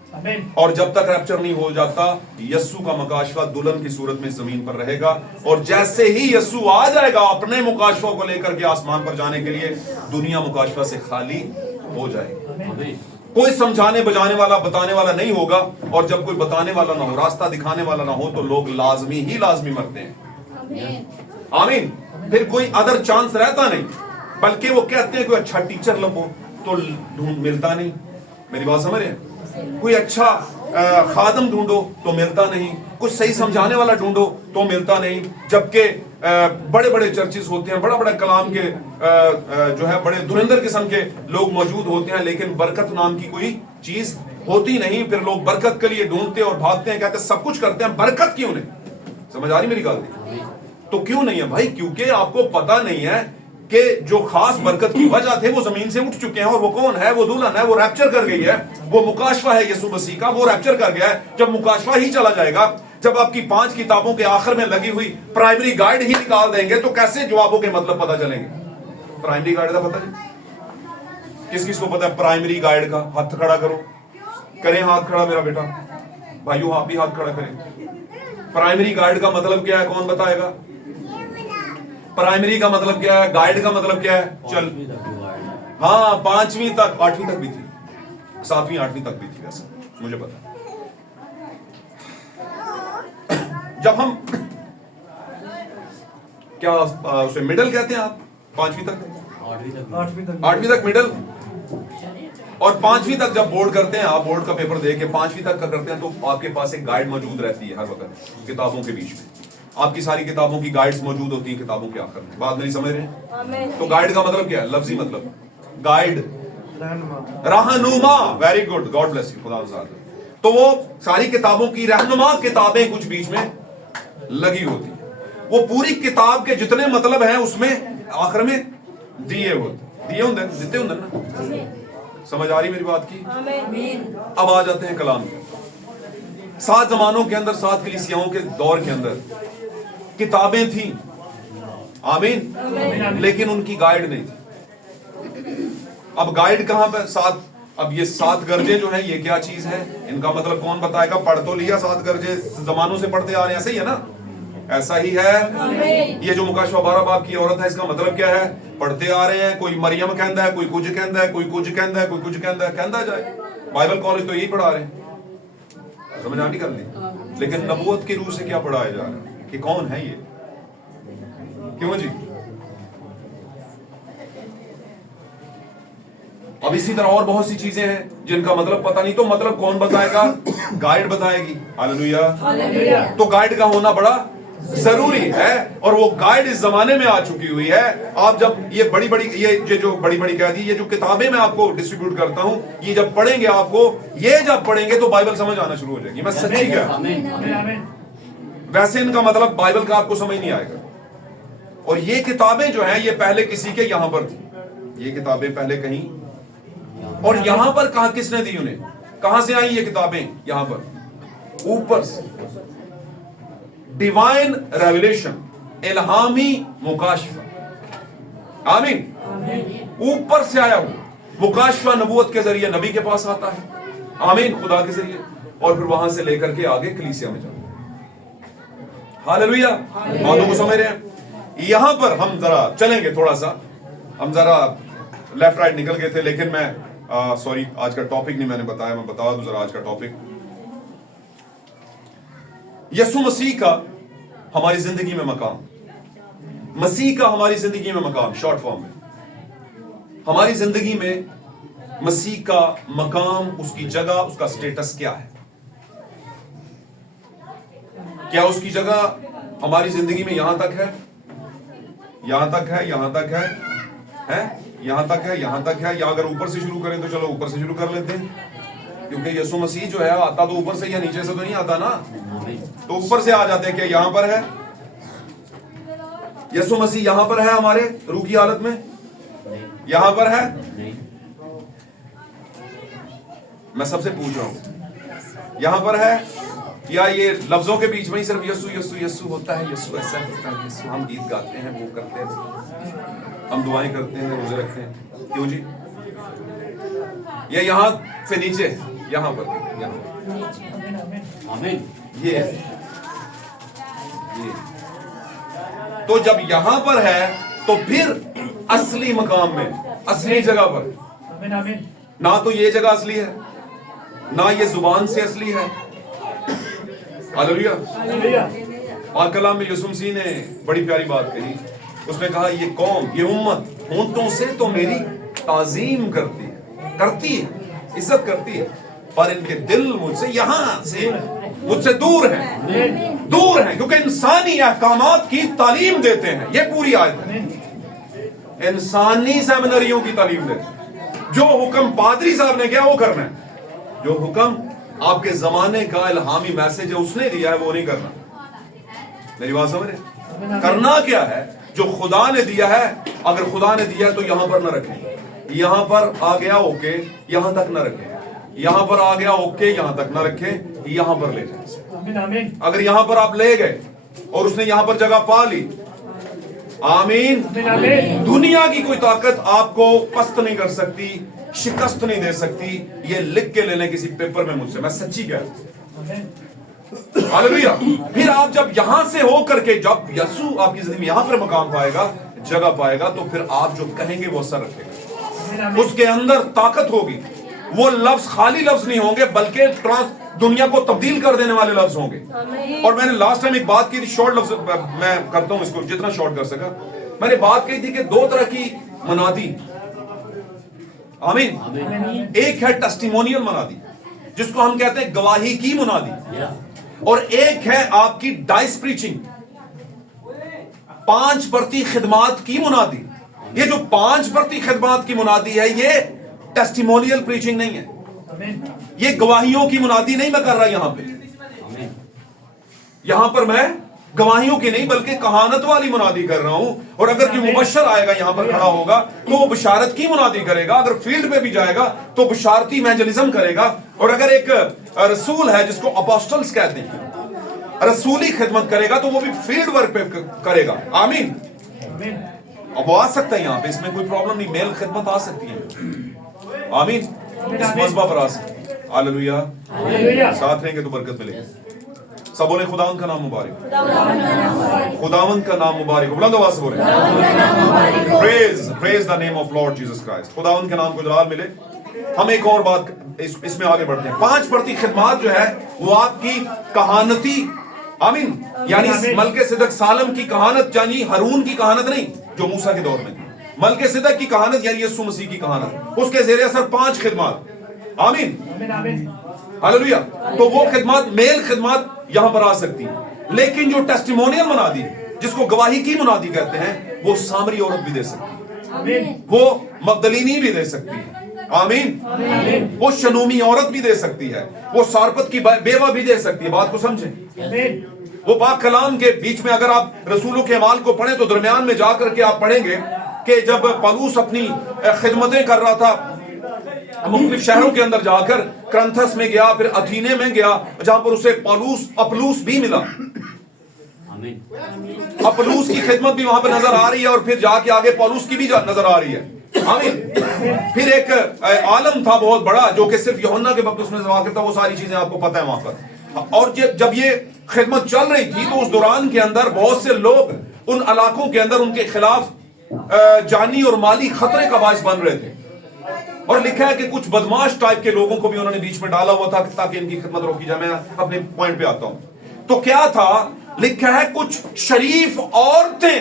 और जब तक रैप्चर नहीं हो जाता यस्सु का मुकाशवा दुल्हन की सूरत में जमीन पर रहेगा, और जैसे ही यस्सु आ जाएगा अपने मुकाशवा को लेकर के आसमान पर जाने के लिए, दुनिया मुकाशवा से खाली हो जाएगी। कोई समझाने बजाने वाला बताने वाला नहीं होगा, और जब कोई बताने वाला ना हो, रास्ता दिखाने वाला ना हो, तो लोग लाजमी मरते हैं। आमीन। फिर कोई अदर चांस रहता नहीं, बल्कि वो कहते हैं कोई अच्छा टीचर लबो तो ढूंढ मिलता नहीं। मेरी बात समझ रहे हैं? कोई अच्छा खादम ढूंढो तो मिलता नहीं, कुछ सही समझाने वाला ढूंढो तो मिलता नहीं। जबकि बड़े बड़े चर्चेस होते हैं, बड़ा बड़ा कलाम के जो है बड़े धुरंधर किस्म के लोग मौजूद होते हैं, लेकिन बरकत नाम की कोई चीज होती नहीं। फिर लोग बरकत के लिए ढूंढते और भागते हैं, कहते हैं सब कुछ करते हैं, बरकत क्यों नहीं? समझ आ रही मेरी गल? तो क्यों नहीं है भाई? क्योंकि आपको पता नहीं है कि जो खास बरकत की वजह थे वो जमीन से उठ चुके हैं। और वो कौन है? वो दुल्हन है, वो रैप्चर कर गई है। वो मुकाशवा है यीशु मसीह का, वो रैप्चर कर गया है। जब मुकाशवा ही चला जाएगा, जब आपकी 5 किताबों के आखिर में लगी हुई प्राइमरी गाइड ही निकाल देंगे, तो कैसे जवाबों के मतलब पता चलेंगे? प्राइमरी गाइड का पता नहीं? किस किस को पता है प्राइमरी गाइड का? हाथ खड़ा करो। करें हाथ खड़ा मेरा बेटा, भाइयों आप भी हाथ खड़ा करें। प्राइमरी गाइड का मतलब क्या है? कौन बताएगा? प्राइमरी का मतलब क्या है? गाइड का मतलब क्या है? चल हाँ 5वीं तक, 8वीं तक भी थी, 7वीं 8वीं तक भी थी, वैसे मुझे पता। जब हम क्या उसे मिडल कहते हैं आप, 5वीं तक, 8वीं तक मिडल, और 5वीं तक जब बोर्ड करते हैं आप, बोर्ड का पेपर दे के 5वीं तक का करते हैं, तो आपके पास एक गाइड मौजूद रहती है हर वक्त किताबों के बीच में। आपकी सारी किताबों की गाइड्स मौजूद होती हैं किताबों के आखिर में। बात नहीं समझ रहे? तो गाइड का मतलब क्या है? लफ्जी मतलब गाइड, रहनुमा। Very good, God bless you, खुदा साथ। तो वो सारी किताबों की रहनुमा किताबें कुछ बीच में लगी होती है। वो पूरी किताब के जितने मतलब हैं उसमें आखिर में दिए होंगे, दिते होंगे ना। समझ आ रही मेरी बात की? अब आ जाते हैं कलाम पे। 7 जमानों के अंदर, 7 कलीसियाओं के दौर के अंदर किताबें थी, आमीन, लेकिन उनकी गाइड नहीं थी। अब गाइड कहां पर? 7, अब ये 7 गरजे जो है, ये क्या चीज है? इनका मतलब कौन बताएगा? पढ़ तो लिया, 7 गरजे जमानों से पढ़ते आ रहे हैं, ऐसा ही है ना? ऐसा ही है। ये जो मुकाशवा 12 बाब की औरत है, इसका मतलब क्या है? पढ़ते आ रहे हैं। कोई मरियम कहता है, कोई कुछ कहता है, कोई कुछ कहता है, कोई कुछ कहता है, कहता जाए। बाइबल कॉलेज तो यही पढ़ा रहे हैं, समझ आनी कर ली। लेकिन नबूवत की रूह से क्या पढ़ाया जा रहा है कि कौन है ये? क्यों जी? अब इसी तरह और बहुत सी चीजें हैं जिनका मतलब पता नहीं, तो मतलब कौन बताएगा? गाइड बताएगी। हालेलुया। तो गाइड का होना बड़ा जरूरी है, और वो गाइड इस जमाने में आ चुकी हुई है। आप जब ये बड़ी बड़ी, ये जो बड़ी बड़ी कह दी, ये जो किताबें मैं आपको डिस्ट्रीब्यूट करता हूं, ये जब पढ़ेंगे आपको, ये जब पढ़ेंगे तो बाइबल समझ आना शुरू हो जाएगी। मैं सच्ची कह, वैसे इनका मतलब बाइबल का आपको समझ नहीं आएगा। और ये किताबें जो हैं, ये पहले किसी के यहां पर थी, ये किताबें पहले कहीं, और यहां पर कहा किसने दी उन्हें? कहां से आई ये किताबें? यहां पर ऊपर से डिवाइन रेवलेशन, इल्हामी मुकाशफा, आमीन, ऊपर से आया हुआ मुकाशफा नबूवत के जरिए नबी के पास आता है, आमीन, खुदा के जरिए, और फिर वहां से लेकर के आगे कलीसिया में जाता है। हालेलुया। बातों को समझ रहे हैं? यहां पर हम जरा चलेंगे, थोड़ा सा हम जरा लेफ्ट राइट निकल गए थे, लेकिन मैं सॉरी, आज का टॉपिक नहीं मैंने बताया, मैं बता दूं जरा आज का टॉपिक। यसु मसीह का हमारी जिंदगी में मकाम, मसीह का हमारी जिंदगी में मकाम, शॉर्ट फॉर्म में हमारी जिंदगी में मसीह का मकाम, उसकी जगह, उसका स्टेटस क्या है? क्या उसकी जगह हमारी जिंदगी में यहां तक है, यहां तक है, यहां तक है, यहां तक है, यहां तक है, या अगर ऊपर से शुरू करें तो चलो ऊपर से शुरू कर लेते हैं, क्योंकि यसु मसीह जो है आता तो ऊपर से या नीचे से तो नहीं आता ना, तो ऊपर से आ जाते हैं। क्या यहां पर है यसु मसीह? यहां पर है हमारे रूह की हालत में? यहां पर है? मैं सबसे पूछ रहा हूं, यहां पर है? या ये लफ्जों के बीच में ही सिर्फ यस्सु यस्सु यस्सु होता है, यस्सु ऐसा होता है, यस्सु हम गीत गाते हैं, वो करते हैं, हम दुआएं करते हैं, रोजे रखते हैं, क्यों जी? ये यहां से नीचे, यहां पर, आमीन, ये तो जब यहां पर है तो फिर असली मकाम में, असली जगह पर, आमीन आमीन, ना तो ये जगह असली है, ना ये जुबान से असली है। हालेलुया। पाक कलाम में यीशु मसीह ने बड़ी प्यारी बात कही, उसने कहा ये कौम, ये उम्मत होंठों से तो मेरी ताजीम करती है, इज्जत करती है, पर इनके दिल मुझसे, यहां से मुझसे दूर हैं, क्योंकि इंसानी अहकामात की तालीम देते हैं। ये पूरी आयत है, इंसानी सेमिनरियों की तालीम देते हैं। जो हुक्म पादरी साहब ने किया वो करना है, जो हुक्म आपके जमाने का इल्हामी मैसेज है उसने दिया है वो नहीं करना। मेरी बात समझ रहे? करना क्या है? जो खुदा ने दिया है, अगर खुदा ने दिया है तो यहां पर न रखें, यहां पर आ गया ओके, यहां तक न रखें, यहां पर आ गया ओके, यहां तक न रखें, यहां पर ले जाए। अगर यहां पर आप ले गए और उसने यहां पर जगह पा ली, आमीन, दुनिया की कोई ताकत आपको पस्त नहीं कर सकती, शिकस्त नहीं दे सकती। ये लिख के ले लें किसी पेपर में मुझसे, मैं सच्ची कह रहा हूं। हालेलुया। फिर आप जब यहां से हो करके, जब यीशु आपकी जिंदगी में यहां पर मकाम पाएगा, जगह पाएगा, तो फिर आप जो कहेंगे वो असर रखेगा। उसके अंदर ताकत होगी। वो लफ्ज खाली लफ्ज नहीं होंगे बल्कि दुनिया को तब्दील कर देने वाले लफ्ज होंगे। और मैंने लास्ट टाइम एक बात की थी, शॉर्ट लफ्ज मैं करता हूं इसको जितना शॉर्ट कर सका। मैंने बात की थी कि दो तरह की मुनादी, आमीन। एक है टेस्टिमोनियल मुनादी जिसको हम कहते हैं गवाही की मुनादी, और एक है आपकी डाइस प्रीचिंग, 5% खिदमात की मुनादी। ये जो 5% खिदमात की मुनादी है ये टेस्टिमोनियल प्रीचिंग नहीं है, ये गवाहियों की मुनादी नहीं मैं कर रहा यहां पे। यहां पर मैं गवाहियों की नहीं बल्कि कहानत वाली मुनादी कर रहा हूं। और अगर कोई मुबशर आएगा यहां पर खड़ा होगा तो वो बिशारत की मुनादी करेगा, अगर फील्ड पे भी जाएगा तो बिशारती इवेंजलिज्म करेगा। और अगर एक रसूल है जिसको अपोस्टल्स कहते हैं, रसूली खिदमत करेगा तो वो भी फील्ड वर्क पे करेगा, आमीन। अब वो आ सकता है यहां पे, इसमें कोई प्रॉब्लम नहीं, मेल खिदमत आ सकती है, आमीन। इस मज़बा पर आ सकती है, हालेलुया। साथ रहेंगे तो बरकत मिलेगी। सब बोले खुदावंद का नाम मुबारक, खुदावंद का नाम मुबारक, बुलंद आवाज से बोले praise the name of Lord Jesus Christ. खुदावंद के नाम को जलाल मिले। हम एक और बात इसमें आगे बढ़ते हैं। 5% खिदमत जो है वो आपकी कहानती, आमीन, यानी मलके सिदक सालम की कहानत, यानी हारून की कहानत नहीं जो मूसा के दौर में थी, मलके सिदक की कहानत यानी यीशु मसीह की कहानत, उसके ज़ेरे असर 5 खिदमत, आमीन, हालेलुया। तो वो खिदमत, मेल खिदमत यहां पर आ सकती है। लेकिन जो टेस्टिमोनियल मुनादी जिसको गवाही की मुनादी कहते हैं वो सामरी औरत भी दे सकती है, वो मगदलीनी भी दे सकती है, आमीन, वो शनूमी औरत भी दे सकती है, वो सारपत की बेवा भी दे सकती है। बात को समझें। वो पाक कलाम के बीच में अगर आप रसूलों के अमाल को पढ़ें तो दरमियान में जाकर के आप पढ़ेंगे कि जब पौलुस अपनी खिदमतें कर रहा था मुख्तलिफ शहरों के अंदर जाकर, क्रंथस में गया, फिर अथीने में गया जहां पर उसे अपलूस भी मिला, अपलूस की खिदमत भी वहां पर नजर आ रही है, और फिर जाके आगे पौलुस की भी नजर आ रही है, आमीन। फिर एक आलम था बहुत बड़ा जो कि सिर्फ यूहन्ना के वक्त उसमें वाक़िफ़ था, वो सारी चीजें आपको पता है वहां पर। और जब ये खिदमत चल रही थी तो उस दौरान के अंदर बहुत से लोग उन इलाकों के अंदर उनके खिलाफ जानी और माली खतरे का बायस बन रहे थे। और लिखा है कि कुछ बदमाश टाइप के लोगों को भी उन्होंने बीच में डाला हुआ था ताकि इनकी खिदमत रोकी जाए। मैं अपने पॉइंट पे आता हूं। तो क्या था, लिखा है कुछ शरीफ औरतें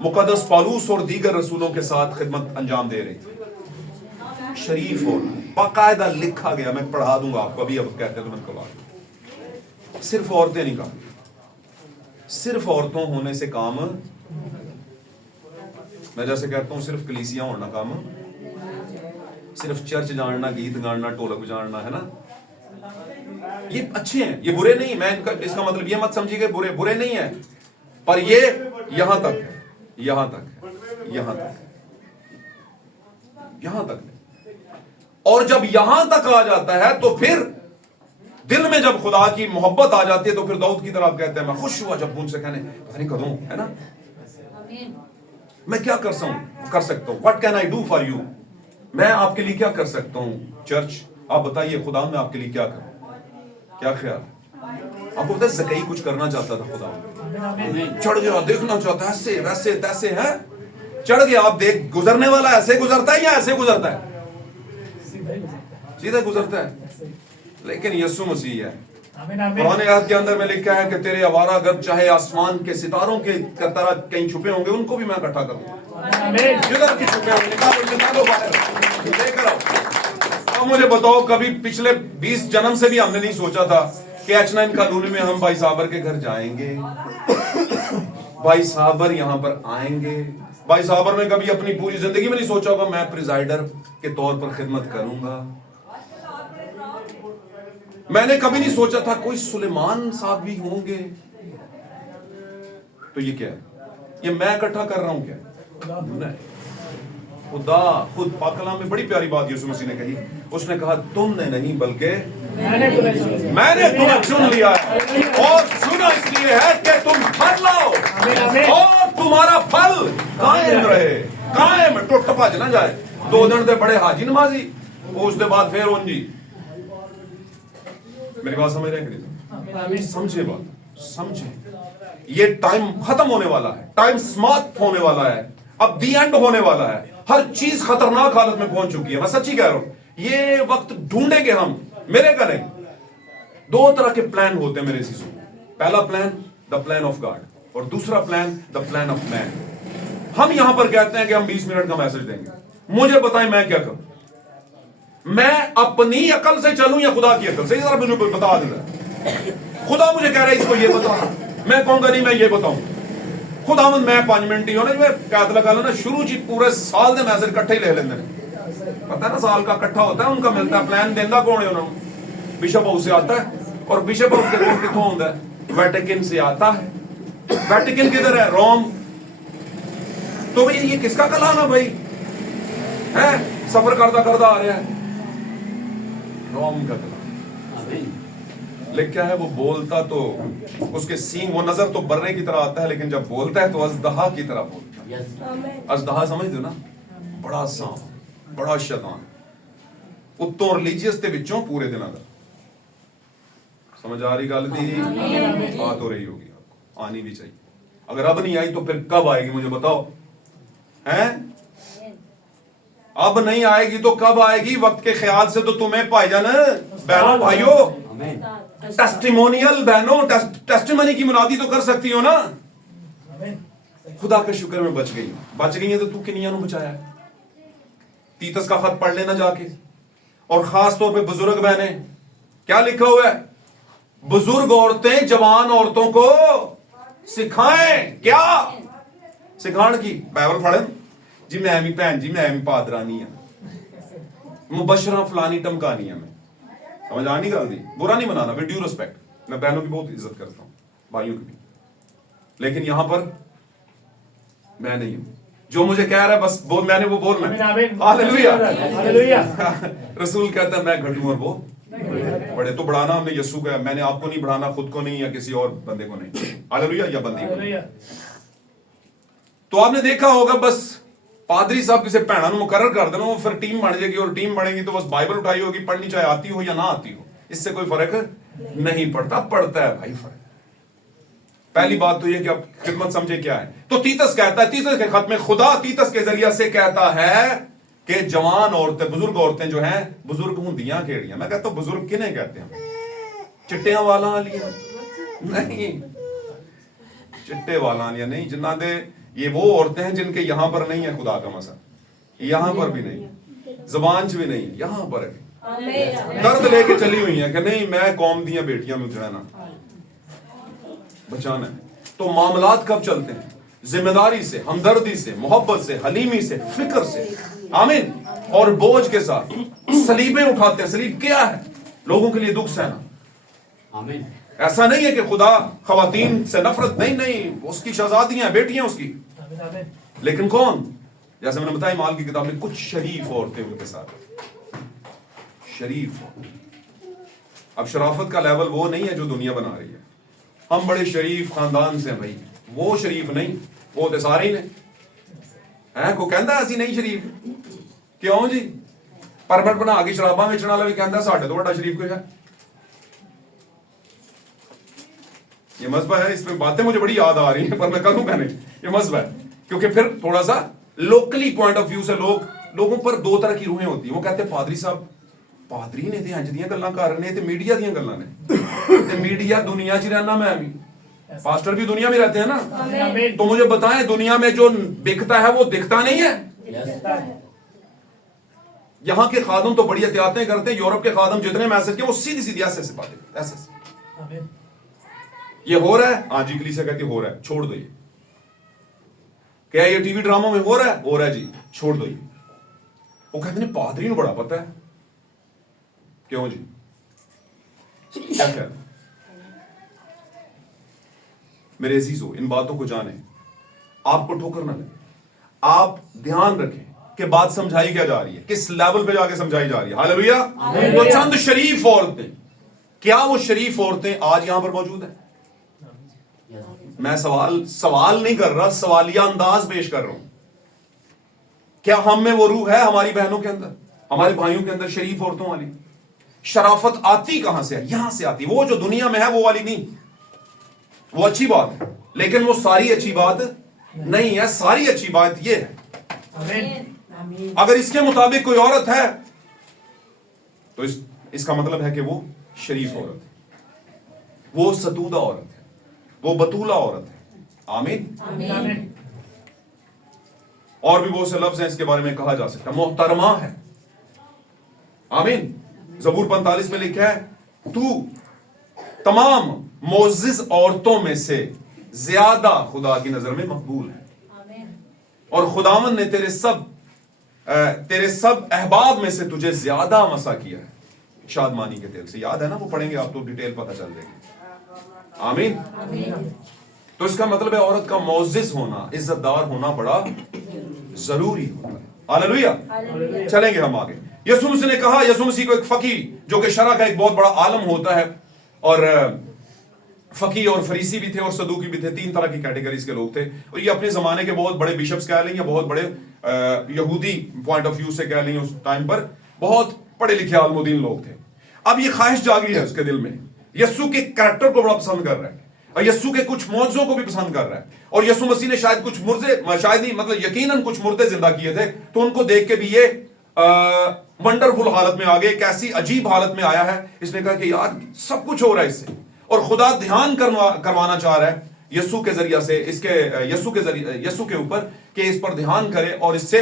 मुकद्दस पौलुस और दीगर रसूलों के साथ खिदमत अंजाम दे रही थी। शरीफ और बाकायदा लिखा गया, मैं पढ़ा दूंगा आपको, अभी अब कहते हैं तो मैं कहा सिर्फ औरतें नहीं कहा, सिर्फ औरतों होने से काम, मैं जैसे कहता हूं सिर्फ कलीसिया होना काम, सिर्फ चर्च जानना, गीत गाना, ढोलक बजाना, है ना, ये अच्छे हैं, ये बुरे नहीं। मैं इसका मतलब ये मत समझिए बुरे बुरे नहीं है, पर ये यहां तक है, यहां तक है, यहां तक, यहां तक है। और जब यहां तक आ जाता है तो फिर दिल में जब खुदा की मोहब्बत आ जाती है तो फिर दाऊद की तरह आप कहते हैं मैं खुश हुआ जब मुझसे कहने पता नहीं कदों, है ना, मैं क्या कर सकता हूं, what can I do for you, मैं आपके लिए क्या कर सकता हूं। चर्च आप बताइए खुदा मैं आपके लिए क्या करूं, क्या ख्याल आपको पता है ज़कई कुछ करना चाहता था, खुदा चढ़ गया, देखना चाहता है ऐसे वैसे तैसे है, चढ़ गया, आप देख गुजरने वाला ऐसे गुजरता है या ऐसे गुजरता है, सीधा गुजरता है। लेकिन यीशु मसीह है, पुराने याद के अंदर में लिखा है कि तेरे आवारा गर्द चाहे आसमान के सितारों के तरह कहीं छुपे होंगे उनको भी मैं इकट्ठा करूंगा, जिधर की छुपे होंगे निकालो बाहर लेकर आओ। अब मुझे बताओ, कभी पिछले 20 जन्म से भी हमने नहीं सोचा था कि H9 कॉलोनी में हम भाई साबर के घर जाएंगे, भाई साबर यहाँ पर आएंगे। भाई साबर में कभी अपनी पूरी जिंदगी में नहीं सोचा होगा मैं प्रिजाइडर के तौर पर खिदमत करूंगा। मैंने कभी नहीं सोचा था कोई सुलेमान साहब भी होंगे। तो ये क्या है, ये मैं इकट्ठा कर रहा हूं क्या, नहीं, खुदा खुद पाक कलाम में बड़ी प्यारी बात यीशु मसीह ने कही, उसने कहा तुमने नहीं बल्कि मैंने तुम्हें चुन लिया है, और चुना इसलिए है कि तुम फल लाओ और तुम्हारा फल कायम रहे, कायम टुट भज ना जाए। 2 दिन ते बड़े हाजी नमाजी, उसके बाद फिर उंजी। मेरी बात समझ रहे हैं कि समझे, बात समझे, ये टाइम खत्म होने वाला है, टाइम समाप्त होने वाला है, अब दी एंड होने वाला है। ہر چیز خطرناک حالت میں پہنچ چکی ہے. میں سچی کہہ رہا ہوں, یہ وقت ڈھونڈیں گے ہم, میرے کا نہیں. دو طرح کے پلان ہوتے ہیں میرے عزیزوں. پہلا plan the plan of God, اور دوسرا پلان دا پلان آف مین. ہم یہاں پر کہتے ہیں کہ ہم 20 منٹ کا میسج دیں گے. مجھے بتائیں میں کیا کروں؟ میں اپنی عقل سے چلوں یا خدا کی عقل سے؟ ذرا مجھے بتا دیں. خدا مجھے کہہ رہا ہے اس کو یہ بتا, میں کہوں گا نہیں میں یہ بتاؤں. خدا مند میں 5 منٹ ہی ہونا جو کہتے لگا نا شروع چی پورے سال دے میسج کٹھے ہی لے لیندے نے. پتہ ہے نا سال کا کٹھا ہوتا ہے ان کا ملتا ہے. پلان دیندہ کون ہے انہوں؟ بشپ ہاؤس سے آتا ہے. اور بشپ ہاؤس کے کتوں ہوتا ہے؟ ویٹیکن سے آتا ہے. ویٹیکن کدھر ہے؟ روم. تو بھئی یہ کس کا کلام ہے بھائی؟ ہے سفر کرتا کرتا آ رہا ہے روم کا کلام. لکھا ہے وہ بولتا تو اس کے سینگ وہ نظر تو برے کی طرح آتا ہے, لیکن جب بولتا ہے تو ازدہا کی طرح بولتا ہے. ازدہا سمجھ دو نا, بڑا سانپ, بڑا شیطان. اتوں ریلیجیس دے وچوں پورے دن دا. سمجھ آ رہی گل دی؟ بات ہو رہی ہوگی, آپ کو آنی بھی چاہیے. اگر اب نہیں آئی تو پھر کب آئے گی مجھے بتاؤ ہیں؟ اب نہیں آئے گی تو کب آئے گی؟ وقت کے خیال سے تو تمہیں پائی جان بہنوں بھائیوں ٹیسٹیمونیل بہنوں ٹیسٹیمونی کی منادی تو کر سکتی ہو نا. خدا کا شکر میں بچ گئی ہیں. تو کنیاں نو بچایا. تیتس کا خط پڑھ لینا جا کے, اور خاص طور پہ بزرگ بہنیں, کیا لکھا ہوا ہے؟ بزرگ عورتیں جوان عورتوں کو سکھائیں. کیا سکھان کی؟ بائبل پڑھیں جی. میں بھی بہن جی, میں بھی پادرانی ہوں, مبشرہ فلانی ٹمکانی ہے. میں سمجھ آنی گل دی, برا نہیں منانا, ود ڈیو ریسپیکٹ. میں بہنوں کی بہت عزت کرتا ہوں, بھائیوں کی بھی. لیکن یہاں پر میں نہیں ہوں. جو مجھے کہہ رہا ہے بس میں نے وہ بولنا ہے. ہاللیلویا. رسول کہتا ہے میں گھٹوں اور وہ بڑے. تو بڑھانا ہم نے یسوع کا, میں نے آپ کو نہیں بڑھانا, خود کو نہیں, یا کسی اور بندے کو نہیں. ہاللیلویا. یا بندی کو. تو آپ نے دیکھا ہوگا بس پادری صاحب کسی بہنا نو مقرر کر دینا, وہ پھر ٹیم بن جائے گی, اور ٹیم بنے گی تو بس بائبل اٹھائی ہوگی, پڑھنی چاہے آتی ہو یا نہ آتی ہو, اس سے کوئی فرق نہیں پڑتا. پڑتا ہے بھائی فرق. پہلی بات تو یہ کہ اب خدمت سمجھے کیا ہے. تو تیتس کہتا ہے, تیتس کے خط میں خدا تیتس کے ذریعے سے کہتا ہے کہ جوان عورتیں, بزرگ عورتیں جو ہیں, بزرگ ہوندیاں کیڑیاں. میں کہتا ہوں بزرگ کنہیں کہتے ہیں؟ چٹیاں والا والیاں نہیں, چٹے والا والیاں نہیں, جنہاں دے یہ وہ عورتیں ہیں جن کے یہاں پر نہیں ہے خدا کا مسا, یہاں پر بھی نہیں, زبان چ بھی نہیں, یہاں پر ہے. درد لے کے چلی ہوئی ہیں کہ نہیں میں قوم دیاں بیٹیاں میں جڑنا بچانا ہے. تو معاملات کب چلتے ہیں؟ ذمہ داری سے, ہمدردی سے, محبت سے, حلیمی سے, فکر سے, آمین, اور بوجھ کے ساتھ صلیبیں اٹھاتے ہیں. صلیب کیا ہے؟ لوگوں کے لیے دکھ سہنا. آمین. ایسا نہیں ہے کہ خدا خواتین سے نفرت, نہیں, اس کی شہزادیاں ہیں, بیٹیاں اس کی. لیکن کون؟ جیسے میں نے بتایا مال کی کتاب میں کچھ شریف عورتیں ان کے ساتھ. شریف. اب شرافت کا لیول وہ نہیں ہے جو دنیا بنا رہی ہے. ہم بڑے شریف خاندان سے ہیں بھائی, وہ شریف نہیں, وہ تو سارے ہی نے کو کہندا اسی نہیں شریف. کیوں جی؟ پرمٹ بنا کے شراباں ویچن والا بھی کہندا ساڈے تو بڑا شریف کوئی ہے. یہ مذہب ہے, اس میں باتیں مجھے بڑی یاد آ رہی ہیں, پر میں کروں کہ نہیں, یہ مذہب ہے. کیونکہ پھر تھوڑا سا لوکلی پوائنٹ آف ویو سے لوگوں پر دو طرح کی روحیں ہوتی ہیں. وہ کہتے ہیں پادری صاحب, پادری نے تے انج دیاں گلاں کر رہے نے, تے میڈیا دیاں گلاں نے, تے میڈیا دنیا چ رہنا, میں بھی پاسٹر بھی دنیا میں رہتے ہیں نا. تو مجھے بتائیں دنیا میں جو بکتا ہے وہ دکھتا نہیں ہے. یہاں کے خادم تو بڑی احتیاطیں کرتے ہیں, یورپ کے خادم جتنے میسج کے وہ سیدھی سیدھی ایسے باتیں, ایسے یہ ہو رہا ہے, ہاں جی کلیسیا کہتی ہو رہا ہے, چھوڑ دو. یہ کیا یہ ٹی وی ڈراموں میں ہو رہا ہے جی, چھوڑ دو. یہ وہ کہتے ہیں پادری نو بڑا پتہ ہے. کیوں جی؟ کیا خیال؟ میرے عزیزو ان باتوں کو جانیں, آپ کو ٹھوکر نہ لگے. آپ دھیان رکھیں کہ بات سمجھائی کیا جا رہی ہے, کس لیول پہ جا کے سمجھائی جا رہی ہے. ہاللیلویا. تو چند شریف عورتیں, کیا وہ شریف عورتیں آج یہاں پر موجود ہیں؟ میں سوال نہیں کر رہا, سوالیہ انداز پیش کر رہا ہوں. کیا ہم میں وہ روح ہے ہماری بہنوں کے اندر, ہمارے بھائیوں کے اندر, شریف عورتوں والی؟ شرافت آتی کہاں سے ہے؟ یہاں سے آتی. وہ جو دنیا میں ہے وہ والی نہیں. وہ اچھی بات ہے, لیکن وہ ساری اچھی بات نہیں ہے. ساری اچھی بات یہ ہے अगर इसके मुताबिक कोई औरत है तो इसका मतलब है कि वो शरीफ औरत है, वो सतूदा औरत है, वो बतूला औरत है। आमीन। और भी बहुत से लफ्ज हैं इसके बारे में कहा जा सकता है, मोहतरमा है। आमीन। ज़बूर 45 में लिखा है, तू तमाम मोअज़्ज़िज़ औरतों में से ज्यादा खुदा की नजर में मकबूल है, और खुदावन ने तेरे सब अहबाब में से तुझे ज्यादा मसा किया है शादमानी के तेल से। याद है ना, वो पढ़ेंगे आप तो डिटेल पता चल जाएगी। आमीन। तो इसका मतलब है औरत का मोअज़्ज़िज़ होना, इज्जतदार होना बड़ा जरूरी होता है। हालेलुया। चलेंगे हम आगे। यसू मसीह ने कहा, यसू मसीह को एक फकीह जो कि शरा का एक बहुत बड़ा आलम होता है, और फकीह और फरीसी भी थे और सदूकी भी थे, तीन तरह की कैटेगरीज के लोग थे, और ये अपने जमाने के बहुत बड़े बिशप्स कह लें या बहुत बड़े यहूदी पॉइंट ऑफ व्यू से कह लें, उस टाइम पर बहुत पढ़े लिखे आलमुदीन लोग थे। अब ये ख्वाहिश जागी है उसके दिल में, यस्सु के कैरेक्टर को बड़ा पसंद कर रहा है और यस्सु के कुछ मौजों को भी पसंद कर रहा है, और यस्सु मसीह ने शायद कुछ मुर्दे, शायद नहीं मतलब यकीनन कुछ मुर्दे जिंदा किए थे, तो उनको देख के भी ये वंडरफुल हालत में आ गए, कैसी अजीब हालत में आया है। इसने कहा कि यार सब कुछ हो रहा है इससे, और खुदा ध्यान करवाना चाह रहा है यस्सु के जरिए से, इसके यस्सु के ऊपर, कि इस पर ध्यान करे और इससे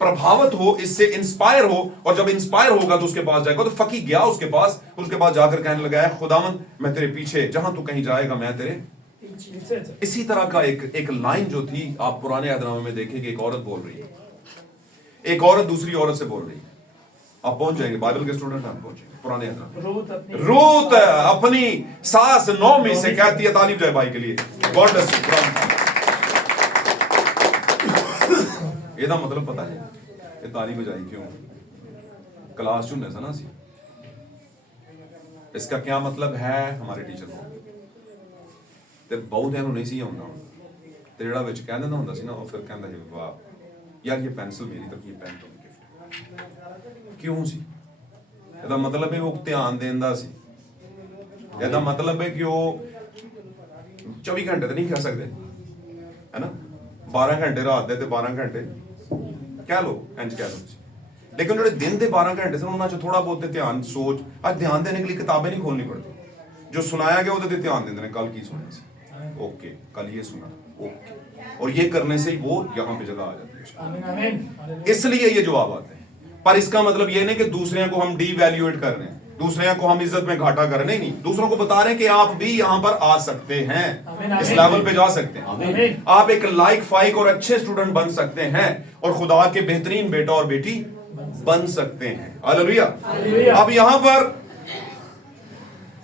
प्रभावित हो, इससे इंस्पायर हो, और जब इंस्पायर होगा तो उसके पास जाएगा। तो फकी गया उसके पास जाकर कहने लगा है, खुदावन मैं तेरे पीछे, जहां तू कहीं जाएगा मैं तेरे। इसी तरह का एक लाइन जो थी आप पुराने अहदनामे में देखेंगे, एक औरत बोल रही है, एक औरत दूसरी औरत से बोल रही है। आप पहुंच जाएंगे, बाइबल के स्टूडेंट आप पहुंचेंगे पुराने अहदनामे। रूत अपनी सास नोमी से कहती है, तालीम जाए भाई के लिए, गॉड ब्लेस यू। ਇਹਦਾ मतलब पता है ये ताली बजाई क्यों, क्लास चुनने से ना सी, इसका क्या मतलब है हमारे टीचर को ਤੇ ਬਹੁਤਿਆਂ ਨੂੰ ਨਹੀਂ ਸੀ ਆਉਂਦਾ ਤੇ ਜਿਹੜਾ ਵਿੱਚ ਕਹਿ ਦਿੰਦਾ ਹੁੰਦਾ ਸੀ ਨਾ, ਉਹ ਫਿਰ ਕਹਿੰਦਾ ਸੀ ਵਾਹ ਯਾਰ ਇਹ ਪੈਨਸਲ ਮੇਰੀ ਤਾਂ ਕੀ ਪੈਨ ਤੋਂ ਗਿਫਟ ਕਿਉਂ ਸੀ। ਇਹਦਾ ਮਤਲਬ ਹੈ ਉਹ ਧਿਆਨ ਦੇਂਦਾ ਸੀ, ਇਹਦਾ ਮਤਲਬ ਹੈ ਕਿ ਉਹ 24 ਘੰਟੇ ਤਾਂ ਨਹੀਂ ਕਹਿ ਸਕਦੇ ਹੈ ਨਾ, 12 ਘੰਟੇ ਰਾਤ ਦੇ ਤੇ 12 ਘੰਟੇ ਕਹਿ ਲੋ, ਇੰਜ ਕਹਿ ਲੋ, लेकिन जो दिन के 12 घंटे से उन्होंने थोड़ा बहुत ध्यान सोच, आज ध्यान देने के लिए किताबें नहीं खोलनी पड़ती, जो सुनाया गया वो ध्यान देते हैं, कल की सुना ओके, कल ये सुना ओके, और ये करने से ही वो यहाँ पे जगह आ जाती है। इसलिए ये जवाब आते हैं, पर इसका मतलब ये नहीं कि दूसरे को हम डीवैल्यूएट कर रहे हैं, दूसरे को हम इज्जत में घाटा कर रहे हैं, नहीं, दूसरों को बता रहे हैं कि आप भी यहाँ पर आ सकते हैं, इस लेवल पे जा सकते हैं, आप एक लाइक फाइक और अच्छे स्टूडेंट बन सकते हैं, और खुदा के बेहतरीन बेटा और बेटी बन सकते हैं। हालेलुया। अब यहां पर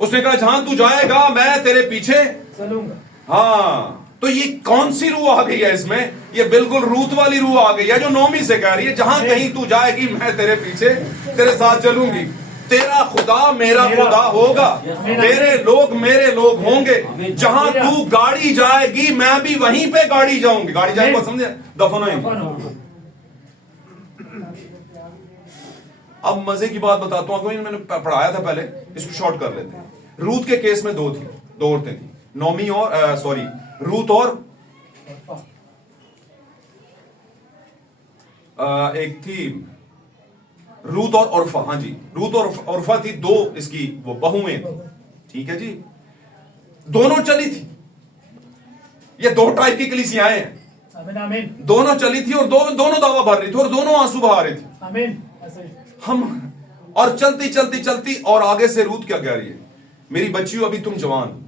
उसने कहा जहां तू जाएगा मैं तेरे पीछे चलूंगा। हाँ, तो ये कौन सी रूह आ गई है इसमें, ये बिल्कुल रूत वाली रूह आ गई है जो नोमी से कह रही है, जहां कहीं तू जाएगी मैं तेरे पीछे तेरे साथ चलूंगी, तेरा खुदा मेरा खुदा होगा, तेरे लोग मेरे लोग होंगे, जहां तू गाड़ी जाएगी मैं भी वहीं पे गाड़ी जाऊंगी। गाड़ी जाएगी समझे, दफन होंगे। अब मजे की बात बताता हूं आपको, मैंने पढ़ाया था पहले, इसको शॉर्ट कर लेते हैं। रूत के केस में दो औरतें थी, नोमी और रूत और एक थी रूत और औरफा। हाँ जी, रूत और औरफा थी, दो इसकी वो बहुएं, ठीक है जी, दोनों चली थी, ये दो टाइप की कलीसियाएं हैं, दोनों चली थी और दोनों दावा भर रही थी और दोनों आंसू बहा रही थी। हम और चलती चलती चलती, और आगे से रूत क्या कह रही है, मेरी बच्चियों अभी तुम जवान,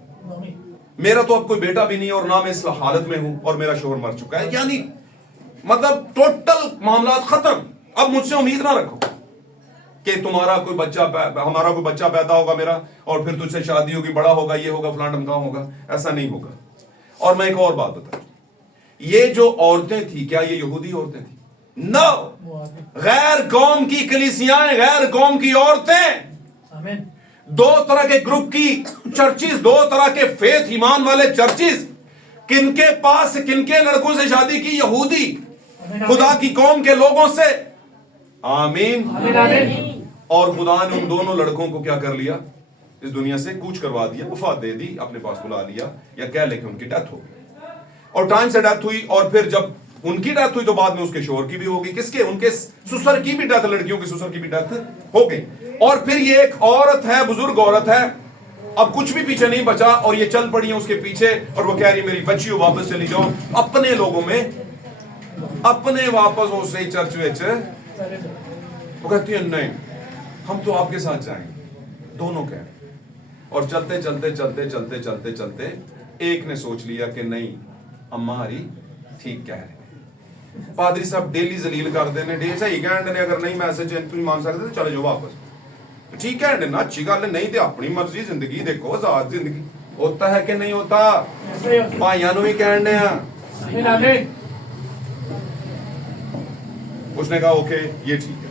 मेरा तो अब कोई बेटा भी नहीं और ना मैं इस हालत में हूं और मेरा शोहर मर चुका है, यानी मतलब टोटल मामला खत्म, अब मुझसे उम्मीद ना रखो कि तुम्हारा कोई बच्चा हमारा कोई बच्चा पैदा होगा मेरा और फिर तुझसे शादी होगी, बड़ा होगा, ये होगा, फलाना ढमका होगा, ऐसा नहीं होगा। और मैं एक और बात बता, ये जो औरतें थी, क्या ये यहूदी औरतें थी? नो, गैर कौम की कलीसियाएं, गैर कौम की औरतें, दो तरह के ग्रुप की चर्चिस, दो तरह के फेथ ईमान वाले चर्चिस, किनके पास किनके लड़कों से शादी की? यहूदी, खुदा की कौम के लोगों से। आमीन। और खुदा ने उन दोनों लड़कों को क्या कर लिया, इस दुनिया से कूच करवा दिया, वफात दे दी, अपने पास बुला लिया, या कह लेके उनकी डेथ हो गई। और टाइम से डेथ हुई, और फिर जब उनकी डेथ हुई तो बाद में उसके शोहर की भी होगी, किसके, उनके ससुर की भी डेथ, लड़कियों के ससुर की भी डेथ हो गई। और फिर ये एक औरत है, बुजुर्ग औरत है, अब कुछ भी पीछे नहीं बचा और ये चल पड़ी है उसके पीछे, और वो कह रही मेरी बच्चियों वापस चली जाओ अपने लोगों में, अपने वापस हो सही चर्च विच। वो कहती है नहीं, हम तो आपके साथ जाएंगे, दोनों कह रहे। और चलते चलते चलते चलते चलते चलते एक ने सोच लिया कि नहीं, अम्मा हरी ठीक कह रहे, पादरी साहब डेली जलील कर देने, डे सही कहने ने, अगर नहीं मैसेज नहीं मान सकते तो चले जाओ वापस, तो ठीक है ना, अच्छी गल नहीं तो अपनी मर्जी, जिंदगी देखो, आजाद जिंदगी। होता है कि नहीं होता, भाइयों भी कहने। उसने कहा ओके ये ठीक है,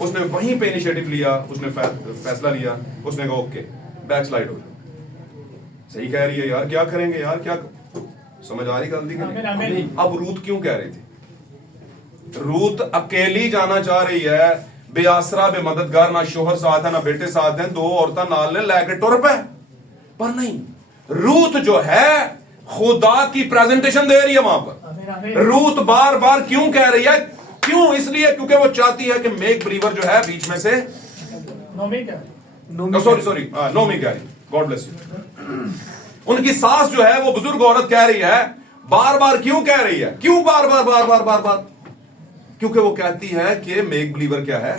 उसने वहीं पे इनिशिएटिव लिया, उसने फैसला लिया, उसने कहा ओके बैक स्लाइड हो जाओ, सही कह रही है यार, क्या करेंगे यार, क्या समझ आ रही गलती की। अब रूथ क्यों कह रही थी, रूथ अकेली जाना चाह रही है, बेआसरा बेमददगार, ना शोहर साथ है ना बेटे साथ है, दो औरतां नाल ने लेके टुर पे, पर नहीं, रूथ जो है खुदा की प्रेजेंटेशन दे रही है वहां पर। रूथ बार बार क्यों कह रही है, क्यों, इसलिए क्योंकि वो चाहती है कि मेक बिलीवर जो है बीच में से, सॉरी नोमी कह रही, गॉड ब्लेस यू, उनकी सास जो है वो बुजुर्ग औरत कह रही है, बार बार क्यों कह रही है, क्यों बार बार बार बार बार बार, क्योंकि वो कहती है कि मेक बिलीवर क्या है,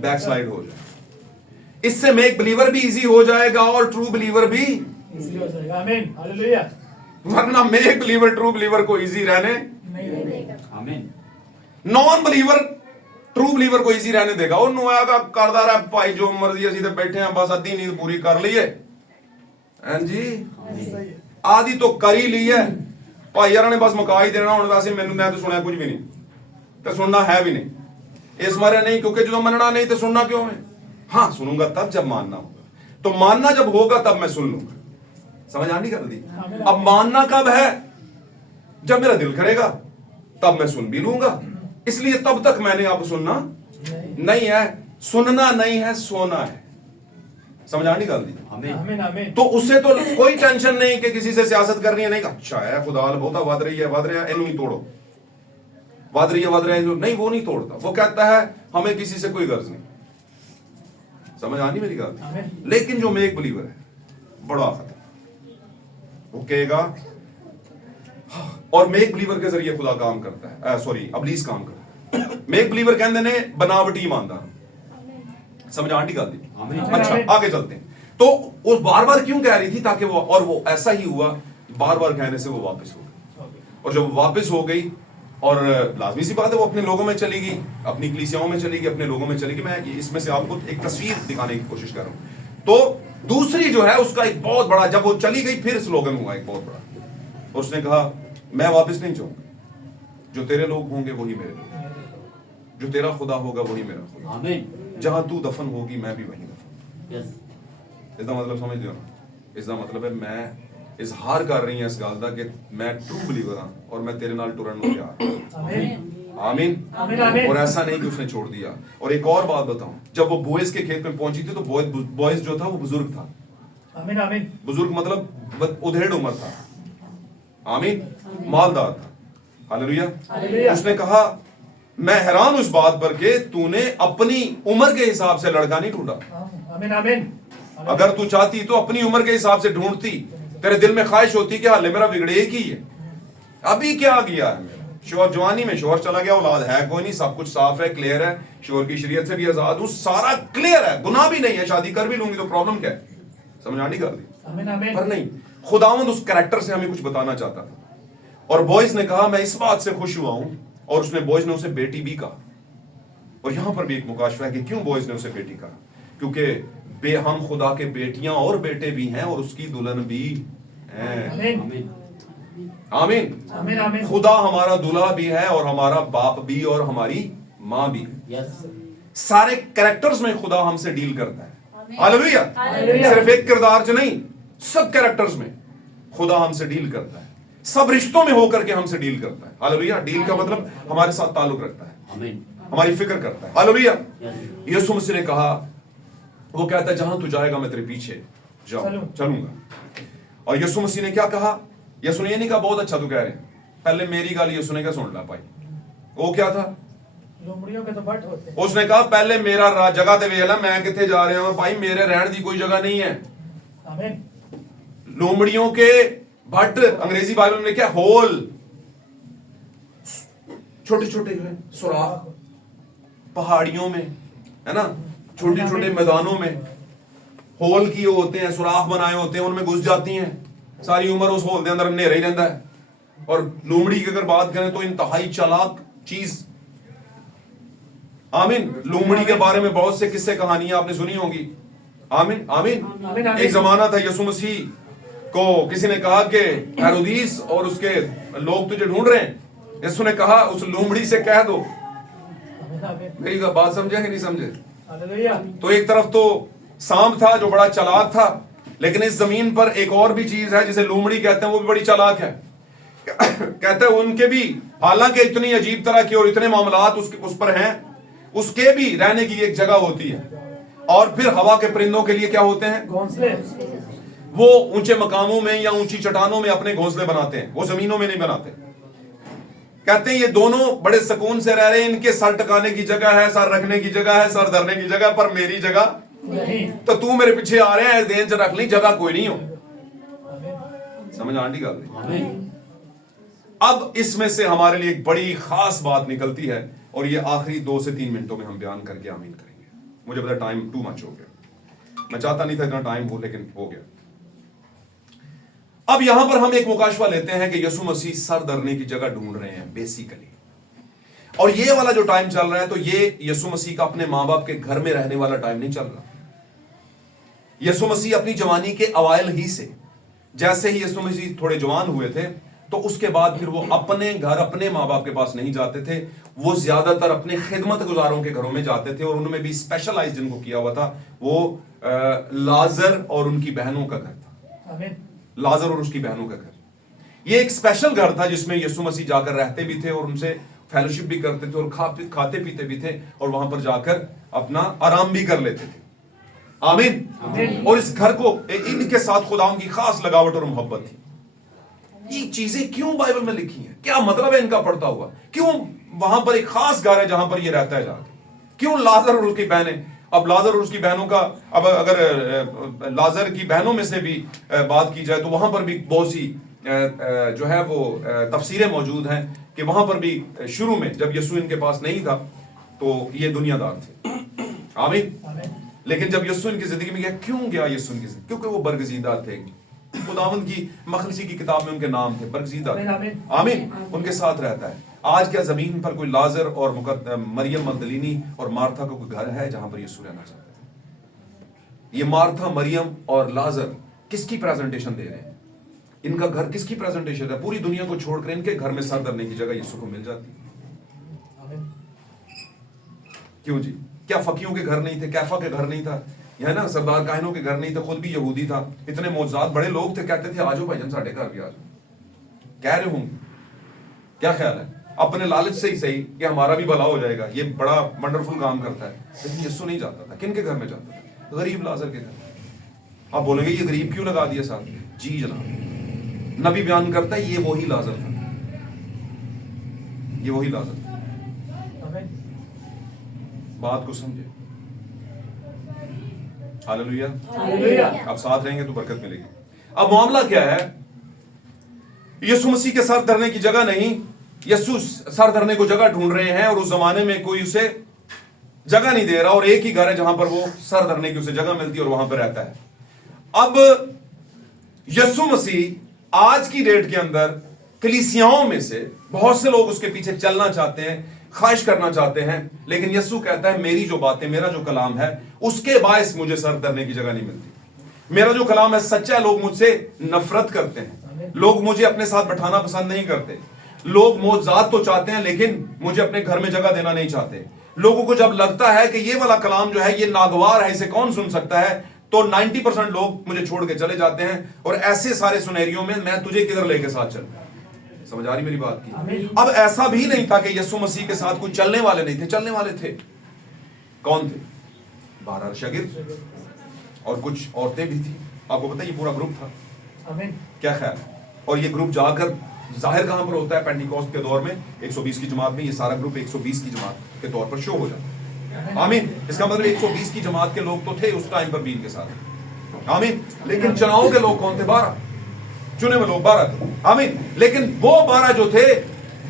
बैक स्लाइड हो जाए, इससे मेक बिलीवर भी इजी हो जाएगा और ट्रू बिलीवर भी इजी हो जाएगा। आमीन, हालेलुया। वरना मेक बिलीवर ट्रू बिलीवर को इजी रहने नहीं रहेगा। आमीन। नॉन बिलीवर ट्रू बिलीवर को इजी रहने देगा। ਉਹਨੂੰ ਆਗਾ ਕਰਦਾ ਰਿਹਾ ਭਾਈ ਜੋ ਮਰਜ਼ੀ, ਅਸੀਂ ਤੇ ਬੈਠੇ ਆਂ ਬਸ ਅੱਧੀ ਨੀਂਦ ਪੂਰੀ ਕਰ ਲਈਏ, ਹਾਂਜੀ ਆਦੀ तो कर ही ली है, ਭਾਈ ਯਾਰਾਂ ਨੇ ਬਸ ਮੁਕਾ ਹੀ ਦੇਣਾ, ਹੁਣ ਵੈਸੇ ਮੈਨੂੰ ਮੈਂ ਤਾਂ ਸੁਣਿਆ ਕੁਝ ਵੀ ਨਹੀਂ ਤੇ ਸੁਣਨਾ है भी नहीं, इस मारे नहीं, क्योंकि जो मनना नहीं तो सुनना क्यों है, हाँ सुनूंगा तब जब मानना होगा, तो मानना जब होगा तब मैं सुन लूंगा, समझ आनी कर दी। अब मानना कब है, जब मेरा दिल करेगा तब मैं सुन भी लूंगा, इसलिए तब तक मैंने अब सुनना नहीं है, सुनना नहीं है, सोना है, समझ आनी गल दी। आमीन, आमीन। तो उससे तो कोई टेंशन नहीं कि किसी से सियासत करनी है, नहीं अच्छा है खुदा बहुता वध रही है, वध रहा है, इनू ही तोड़ो, वध रही है, नहीं वो नहीं तोड़ता, वो कहता है हमें किसी से कोई गर्ज नहीं, समझ आनी मेरी गल। लेकिन जो मेक बिलीवर है बड़ा खतरा, वो कहेगा, और मेक बिलीवर के जरिए खुदा काम करता है, सॉरी अबलीस काम करता है। मेक बिलीवर कहते ने बनावटी ईमानदार, समझ आंटी गल दी। अच्छा आगे चलते हैं, तो वो बार बार क्यों कह रही थी, ताकि वो, और वो ऐसा ही हुआ, बार बार कहने से वो वापस हो गई, और जब वापस हो गई, और लाजमी सी बात है वो अपने लोगों में चली गई, अपनी कलीसियाओं में चली गई, अपने लोगों में चली गई। मैं इसमें से आपको एक तस्वीर दिखाने की कोशिश कर रहा हूं। तो दूसरी जो है उसका एक बहुत बड़ा, जब वो चली गई फिर स्लोगन हुआ एक बहुत बड़ा, और उसने कहा मैं वापस नहीं चाहूंगा, जो तेरे लोग होंगे वही मेरे लोग, जो तेरा खुदा होगा वही मेरा खुदा, आमीन। जहां तू दफन होगी मैं भी वहीं दफन। यस। इसका मतलब समझ लियो ना, इसका मतलब है मैं इजहार कर रही है इस गल दा कि मैं ट्रू बिलीवर हां और मैं तेरे नाल टुरन नूं तैयार हां। आमीन, आमीन। आमीन। और ऐसा नहीं कि उसने छोड़ दिया। और एक और बात बताऊं, जब वो बोएज के खेत में पहुंची थी तो बोएज जो था वो बुजुर्ग था, आमीन, आमीन। बुजुर्ग मतलब उधेड़ उम्र था, आमीन, मालदार था, हालेलुया। हालेलुया। उसने कहा मैं हैरान हूं इस बात पर कि तूने अपनी उम्र के हिसाब से लड़का नहीं ढूंढा, आमीन, आमीन। अगर तू चाहती तो अपनी उम्र के हिसाब से ढूंढती, तेरे दिल में ख्वाहिश होती कि हाले मेरा बिगड़े एक ही है, अभी क्या गया है मेरा, शोहर जवानी में शोहर चला गया, औलाद है कोई नहीं, सब कुछ साफ है, क्लियर है, शोहर की शरीयत से भी आजाद हूं, सारा क्लियर है, गुनाह भी नहीं है, शादी कर भी लूंगी तो प्रॉब्लम क्या है, समझ आनी कर दी। आमीन, आमीन। पर नहीं, खुदावंद उस कैरेक्टर से हमें कुछ बताना चाहता था, और बॉयज ने कहा मैं इस बात से खुश हुआ हूं, और उसने बॉयज ने उसे बेटी भी कहा। और यहां पर भी एक मुकाशफा है कि क्यों बॉयज ने उसे बेटी कहा, क्योंकि हम खुदा के बेटियां और बेटे भी हैं और उसकी दुल्हन भी हैं। आमीन, आमीन, आमीन, आमीन। खुदा हमारा दूल्हा भी है और हमारा बाप भी और हमारी माँ भी। यस। सारे कैरेक्टर्स में खुदा हमसे डील करता है, हालेलुया। हालेलुया। सिर्फ एक किरदार से नहीं, सब कैरेक्टर्स में खुदा हमसे डील करता है, सब रिश्तों में होकर के हमसे डील करता है, हालेलुया। डील का मतलब हमारे साथ ताल्लुक रखता है, आमीन। हमारी फिक्र करता है, हालेलुया। यस। यीशु मसीह ने कहा, वो कहता है जहां तू जाएगा मैं तेरे पीछे चलूंगा। और यीशु मसीह ने क्या कहा, यीशु ने ये नहीं कहा बहुत अच्छा तू कह रहे, पहले मेरी गल ये सुनेगा, सुन ला भाई। वो क्या था? लोमड़ियों के तो बट होते हैं। उसने कहा पहले मेरा जगह ते वेख ला, मैं किथे जा रहा हूं भाई, मेरे रहने की कोई जगह नहीं है। आमीन। लोमड़ियों के भट्ट, अंग्रेजी बाइबल में लिखा होल, छोटे छोटे जो है सुराख, पहाड़ियों में है ना, छोटे छोटे मैदानों में होल किए होते हैं, सुराख बनाए होते हैं, उनमें घुस जाती हैं, सारी उम्र उस होल के अंदर अंधेरा ही रहता है। और लोमड़ी की अगर बात करें तो इंतहाई चालाक चीज। आमीन। लोमड़ी के बारे में बहुत से किस्से कहानियां आपने सुनी होंगी। आमीन आमीन। एक जमाना था यीशु मसीह को किसी ने कहा कि हेरोदीस और उसके लोग तुझे ढूंढ रहे हैं। यीशु ने कहा उस लोमड़ी से कह दो। मेरी बात समझे कि नहीं समझे? हालेलुया। तो एक तरफ तो सांप था जो बड़ा चालाक था, लेकिन इस जमीन पर एक और भी चीज है जिसे लोमड़ी कहते हैं, वो भी बड़ी चालाक है। कहते हैं उनके भी, हालांकि इतनी अजीब तरह की और इतने मामलात उस पर हैं, उसके भी रहने की एक जगह होती है। और फिर हवा के परिंदों के लिए क्या होते हैं? घोंसले। वो ऊंचे मकामों में या ऊंची चट्टानों में अपने घोंसले बनाते हैं, वो जमीनों में नहीं बनाते। कहते हैं ये दोनों बड़े सुकून से रह रहे हैं, इनके सर टकाने की जगह है, सर रखने की जगह है, सर धरने की जगह, पर मेरी जगह नहीं। तो तू मेरे पीछे आ रहे हैं, देन च रख ली, जगह कोई नहीं हो। आमीन। समझ आंटी गल? अब इसमें से हमारे लिए एक बड़ी खास बात निकलती है, और ये आखिरी 2 से 3 मिनटों में हम बयान करके आमीन करेंगे। मुझे पता टाइम टू मच हो गया, मैं चाहता नहीं था इतना टाइम हो, लेकिन हो गया। अब यहां पर हम एक मुकाशवा लेते हैं कि यीशु मसीह सर धरने की जगह ढूंढ रहे हैं बेसिकली। और ये वाला जो टाइम चल रहा है, तो ये यीशु मसीह का अपने मां बाप के घर में रहने वाला टाइम नहीं चल रहा। यीशु मसीह अपनी जवानी के अवाइल ही से, जैसे ही यीशु मसीह थोड़े जवान हुए थे, तो उसके बाद फिर वो अपने घर, अपने माँ बाप के पास नहीं जाते थे। वो ज्यादातर अपने खिदमत गुजारों के घरों में जाते थे, और उनमें भी स्पेशलाइज जिनको किया हुआ था वो लाजर और उनकी बहनों का घर था। आमीन। लाजर और उसकी बहनों का घर, ये एक स्पेशल घर था जिसमें यीशु मसीह जाकर रहते भी थे और उनसे फेलोशिप भी करते थे और खाते पीते भी थे, और वहां पर जाकर अपना आराम भी कर लेते थे। आमीन। और इस घर को, इनके साथ खुदा की खास लगावट और मोहब्बत थी। ये चीजें क्यों बाइबल में लिखी हैं? क्या मतलब है इनका पढ़ता हुआ? क्यों वहां पर एक खास घर है जहां पर ये रहता है जाके? क्यों लाजर और उसकी बहनें? अब लाजर और उसकी बहनों का, अब अगर लाजर की बहनों में से भी बात की जाए तो वहां पर भी बहुत सी जो है वो तफसीरें मौजूद हैं कि वहां पर भी शुरू में जब यीशु इनके पास नहीं था तो ये दुनियादार थे। आमीन। लेकिन जब यीशु इनकी जिंदगी में गया, क्यों गया यीशु इनकी जिंदगी? क्योंकि वो बरगजीदा थे। खुदावंद की मखलसी की किताब में उनके नाम थे, बरगजीदा। आमीन। उनके साथ रहता है। आज क्या जमीन पर कोई लाजर और मरियम मगदलीनी और मार्था का कोई घर है जहां पर यीशु रहना चाहते थे? ये मार्था, मरियम और लाजर किसकी प्रेजेंटेशन दे रहे हैं? इनका घर किसकी प्रेजेंटेशन है? पूरी दुनिया को छोड़कर इनके घर में सर धरने की जगह यीशु को मिल जाती। क्यों जी? क्या फकीयों के घर नहीं थे? कैफा के घर नहीं था? है ना, सरदार काहिनों के घर नहीं थे? खुद भी यहूदी था, इतने मौजूद बड़े लोग थे, कहते थे आजो भाईजान साढ़े घर भी आजो। कह रहे होंगे, क्या ख्याल है? अपने लालच से ही सही कि हमारा भी भला हो जाएगा, ये बड़ा वंडरफुल काम करता है। लेकिन यीशु नहीं जाता था। किन के घर में जाता था? गरीब लाजर के घर। आप बोलेंगे ये गरीब क्यों लगा दिया साथ? जी जनाब, नबी बयान करता है ये वही लाजर था, ये वही लाजर था। बात को समझे? हालेलुया। अब साथ रहेंगे तो बरकत मिलेगी। अब मामला क्या है? यीशु मसीह के सर धरने की जगह नहीं, यीशु सर धरने को जगह ढूंढ रहे हैं, और उस जमाने में कोई उसे जगह नहीं दे रहा, और एक ही घर है जहां पर वो सर धरने की उसे जगह मिलती है और वहां पर रहता है। अब यीशु मसीह आज की डेट के अंदर कलीसियाओं में से बहुत से लोग उसके पीछे चलना चाहते हैं, ख्वाहिश करना चाहते हैं, लेकिन यीशु कहता है मेरी जो बातें, मेरा जो कलाम है उसके बायस मुझे सर धरने की जगह नहीं मिलती। मेरा जो कलाम है सच्चा है, लोग मुझसे नफरत करते हैं, लोग मुझे अपने साथ बैठाना पसंद नहीं करते, लोग मौजाद तो चाहते हैं लेकिन मुझे अपने घर में जगह देना नहीं चाहते। लोगों को जब लगता है कि ये वाला कलाम जो है ये नागवार है, इसे कौन सुन सकता है, तो 90% लोग मुझे छोड़ के चले जाते हैं। और ऐसे सारे सुनहरियों में मैं तुझे किधर लेके साथ चलूं? समझ आ रही मेरी बात की? अब ऐसा भी नहीं था कि यीशु मसीह के साथ कोई चलने वाले नहीं थे, चलने वाले थे। कौन थे? 12 शागिर्द और कुछ औरतें भी थी। आपको पता है ये पूरा ग्रुप था। आमीन। क्या ख्याल है? और ये ग्रुप जाकर जाहिर कहां पर होता है? पेंटिकॉस्ट के दौर में 120 की जमात में ये सारा ग्रुप 120 की जमात के तौर पर शो हो जाता है। आमीन। इसका मतलब 120 की जमात के लोग तो थे उस टाइम पर बीन के साथ। आमीन। लेकिन चुनाव के लोग कौन थे? 12 चुने हुए लोग 12 थे। आमीन। लेकिन वो 12 जो थे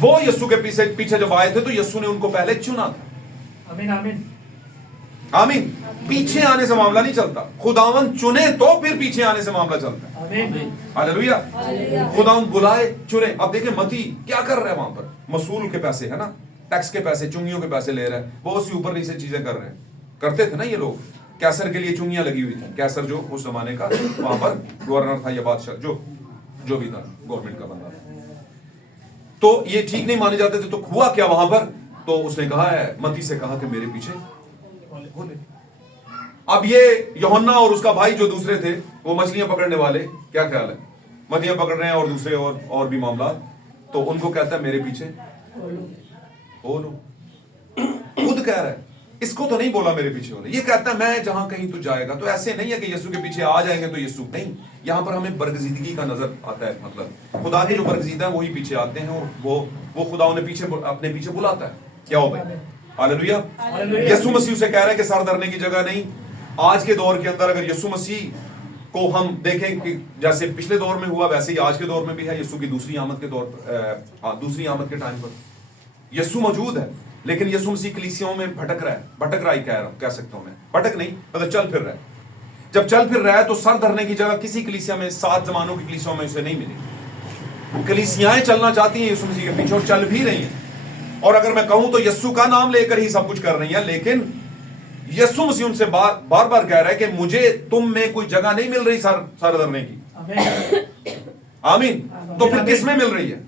वो यस्सु के पीछे जब आए थे तो यस्सु ने उनको पहले चुना था। आमीन आमीन आमीन। पीछे आने से मामला नहीं चलता, खुदावन चुने तो फिर पीछे आने से मामला चलता है। आमीन हालेलुया। खुदावन बुलाए चुने। अब देखिए मती क्या कर रहा है वहां पर? मसूल के पैसे है ना, टैक्स के पैसे, चुंगियों के पैसे ले रहा है, बहुत सी ऊपर नीचे चीजें कर रहे हैं। करते थे ना ये लोग। कैसर के लिए चुंगियां लगी हुई थी। कैसर जो उस जमाने का वहां पर गवर्नर था या बादशाह जो भी था, गवर्नमेंट का बंदा, तो ये ठीक नहीं माने जाते थे। तो हुआ क्या वहां पर? तो उसने कहा है, मती से कहा कि मेरे पीछे बोले। अब ये यूहन्ना और उसका भाई जो दूसरे थे वो मछलियां पकड़ने वाले, क्या ख्याल है? मछलियां पकड़ रहे हैं और दूसरे और भी मामला, तो उनको कहता है मेरे पीछे बोलो। खुद कह रहा है, इसको तो नहीं बोला मेरे पीछे होने। ये कहता है मैं जहां कहीं तू जाएगा। तो ऐसे नहीं है कि यीशु के पीछे आ जाएंगे तो यीशु नहीं। यहां पर हमें बरगजीदगी का नजर आता है। मतलब खुदा के जो बरगजीदा है वही पीछे आते हैं और वो खुदा उन्हें पीछे अपने पीछे बुलाता है। क्या हो भाई? हालेलुया। यीशु मसीह से कह रहा है कि सर धरने की जगह नहीं। आज के दौर के अंदर अगर यीशु मसीह को हम देखें कि जैसे पिछले दौर में हुआ वैसे ही आज के दौर में भी है। यीशु की दूसरी आमद के दूसरी आमद के टाइम पर यीशु मौजूद है, लेकिन यीशु मसीह कलीसियाओं में भटक रहा ही कह सकता हूं मैं। भटक नहीं मतलब चल फिर रहा है। जब चल फिर रहा है तो सर धरने की जगह किसी कलीसिया में, 7 जमानों की कलीसियाओं में उसे नहीं मिली। कलीसियाएं चलना चाहती हैं यीशु मसीह के पीछे और चल भी रही हैं। और अगर मैं कहूं तो यीशु का नाम लेकर ही सब कुछ कर रही है, लेकिन यीशु मसीह उनसे बार बार कह रहा है कि मुझे तुम में कोई जगह नहीं मिल रही सर धरने की। आमीन। तो फिर किस में मिल रही है?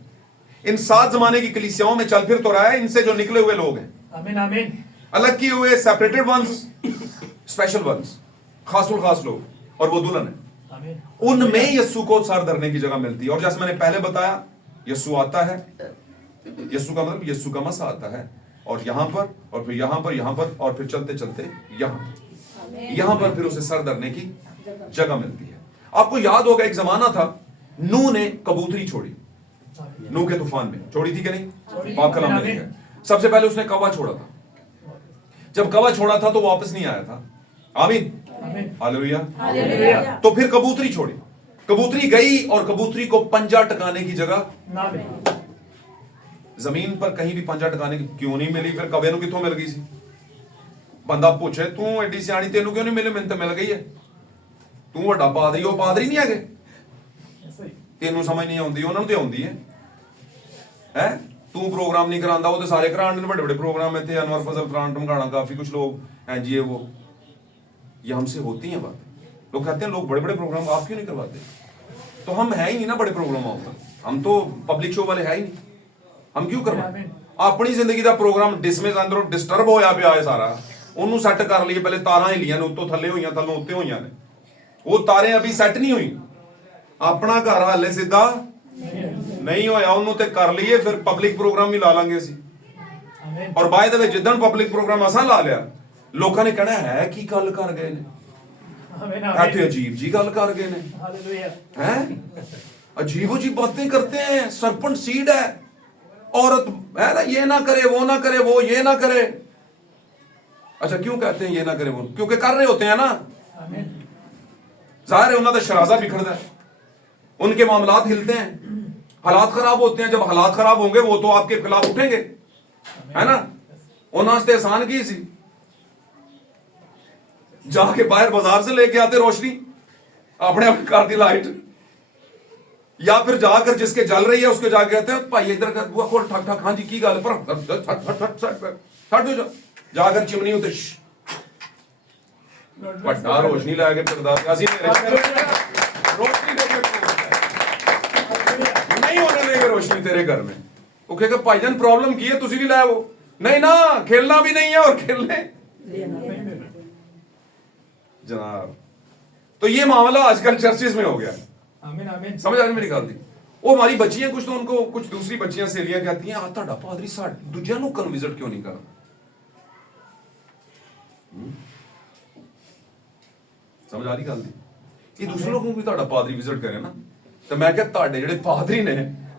इन 7 जमाने की कलीसियाओं में चल फिर तो रहा है इनसे जो निकले हुए लोग हैं। आमीन आमीन। अलग किए हुए सेपरेटेड वंस, स्पेशल वंस, खास लोग, और वो दुल्हन है। आमीन। उनमें यीशु को सर धरने की जगह मिलती है। और जैसे मैंने पहले बताया, यीशु आता है, यीशु का मतलब यीशु का मसा आता है, और यहां पर और फिर यहां पर और फिर चलते चलते यहां पर फिर उसे सर धरने की जगह मिलती है। आपको याद होगा एक जमाना था, नूह ने कबूतरी छोड़ी। नूह के तूफान में छोड़ी थी कि नहीं? पाक कलाम में लिखा है। सबसे पहले उसने कौवा छोड़ा था। जब कौवा छोड़ा था तो वापस नहीं आया था। आमीन। हालेलुया। तो फिर कबूतरी छोड़ी। कबूतरी गई और कबूतरी को पंजा टकाने की जगह ना मिली। जमीन पर कहीं भी पंजा टकाने की क्यों नहीं मिली? फिर कवे कितों मिल गई सी? बंदा पूछे तू एडी सियाणी तेनू क्यों नहीं मिले? मैंने तो मिल गई है। तू वड्डा पादरी, वो पादरी नहीं है, तेनू समझ नहीं आती, उन्होंने तो आती है। तू प्रोग्राम नहीं करांदा, वो तो सारे कराने बड़े बड़े प्रोग्राम है थे, अनवर फजल करान टमकाना, काफी कुछ लोग हैं जी। वो ये हमसे होती है बात। लोग कहते हैं लोग बड़े बड़े प्रोग्राम आप क्यों नहीं करवाते? तो हम है ही नहीं ना बड़े प्रोग्राम पर। हम तो पब्लिक शो वाले है ही नहीं, हम क्यों करवाए? अपनी जिंदगी का प्रोग्राम डिसमिस अंदरों डिस्टर्ब होया पिया है सारा, ਉਹਨੂੰ ਸੈੱਟ ਕਰ ਲਈਏ। ਪਹਿਲੇ ਤਾਰਾਂ ਹਿੱਲੀਆਂ ਨੇ, ਉੱਤੋਂ ਥੱਲੇ ਹੋਈਆਂ, ਥੱਲੋਂ ਉੱਤੇ ਹੋਈਆਂ ਨੇ। ਉਹ ਤਾਰੇ ਅਭੀ ਸੈੱਟ ਨਹੀਂ ਹੋਈ। ਆਪਣਾ ਘਰ ਹਾਲੇ ਸਿੱਧਾ ਨਹੀਂ ਹੋਇਆ, ਉਹਨੂੰ ਤੇ ਕਰ ਲਈਏ, ਫਿਰ ਪਬਲਿਕ ਪ੍ਰੋਗਰਾਮ ਵੀ ਲਾ ਲਾਂਗੇ ਅਸੀਂ। ਔਰ ਬਾਅਦ ਦੇ ਵਿੱਚ ਜਿੱਦਣ ਪਬਲਿਕ ਪ੍ਰੋਗਰਾਮ ਅਸਾਂ ਲਾ ਲਿਆ, ਲੋਕਾਂ ਨੇ ਕਹਿਣਾ ਹੈ ਕੀ ਗੱਲ ਕਰ ਗਏ ਨੇ, ਇੱਥੇ ਅਜੀਬ ਜੀ ਗੱਲ ਕਰ ਗਏ ਨੇ, ਹੈ अजीब अजीब बातें करते हैं, सरपंच सीड है, औरत है ना, ये ना करे वो ना करे, वो ये ना करे। अच्छा क्यों कहते हैं ये ना करे वो? क्योंकि कर रहे होते हैं ना। जाहिर है उन्होंने तो शराजा बिखरता है, उनके मामलात हिलते हैं, हालात खराब होते हैं। जब हालात खराब होंगे वो तो आपके खिलाफ उठेंगे, है ना। उन्होंने एहसान की सी, जाके बाहर बाजार से लेके आते रोशनी अपने अपने कार दी लाइट, या फिर जाकर जिसके जल रही है उसके जाके कहते हैं भाई इधर का बुआ खोल, ठक ठक, हाँ जी की गल पर जाकर चिमनी उते बड़ा रोशनी ला के नहीं होने देंगे रोशनी तेरे घर में। वो कहेगा भाईजान प्रॉब्लम की है, तुसी भी लाए वो नहीं ना, खेलना भी नहीं है और खेलने जनाब। तो ये मामला आजकल चर्चेस में हो गया। आमीन आमीन। समझ आ रही मेरी गल दी? वो हमारी बच्चियां कुछ तो उनको कुछ दूसरी बच्चियां सहेलियां कहती हैं, ਤੁਹਾਡਾ ਪਾਦਰੀ ਦੂਜਿਆਂ ਨੂੰ ਕਨਵਰਟ क्यों नहीं करता? समझ आ रही गल दी? ये दूसरे लोगों को भी ਤੁਹਾਡਾ ਪਾਦਰੀ ਵਿਜ਼ਿਟ करे ना, तो मैं क्या ਤੁਹਾਡੇ ਜਿਹੜੇ ਪਾਦਰੀ ਨੇ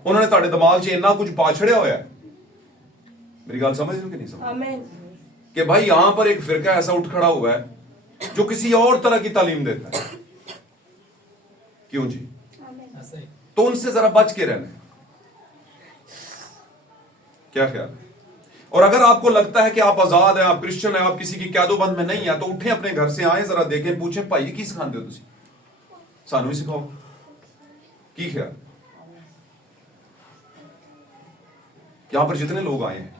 انہوں نے ਤੁਹਾਡੇ دماغ 'ਚ ਇੰਨਾ ਕੁਝ ਪਾ ਛੜਿਆ ਹੋਇਆ ہے. میری گال سمجھ رہے ہو کہ نہیں سمجھ کہ بھائی یہاں پر ایک فرقہ ایسا اٹھ کھڑا ہوا ہے جو کسی اور طرح کی تعلیم دیتا ہے. کیوں جی؟ تو ان سے ذرا بچ کے رہنا ہے. کیا خیال ہے؟ اور اگر آپ کو لگتا ہے کہ آپ آزاد ہیں, آپ کرسچن ہیں, آپ کسی کی قید و بند میں نہیں ہیں, تو اٹھیں اپنے گھر سے آئیں, ذرا دیکھیں, پوچھیں بھائی کی سکھاندے ہو تسی؟ سانو ہی سکھاؤ. کی خیال؟ یہاں پر جتنے لوگ آئے ہیں,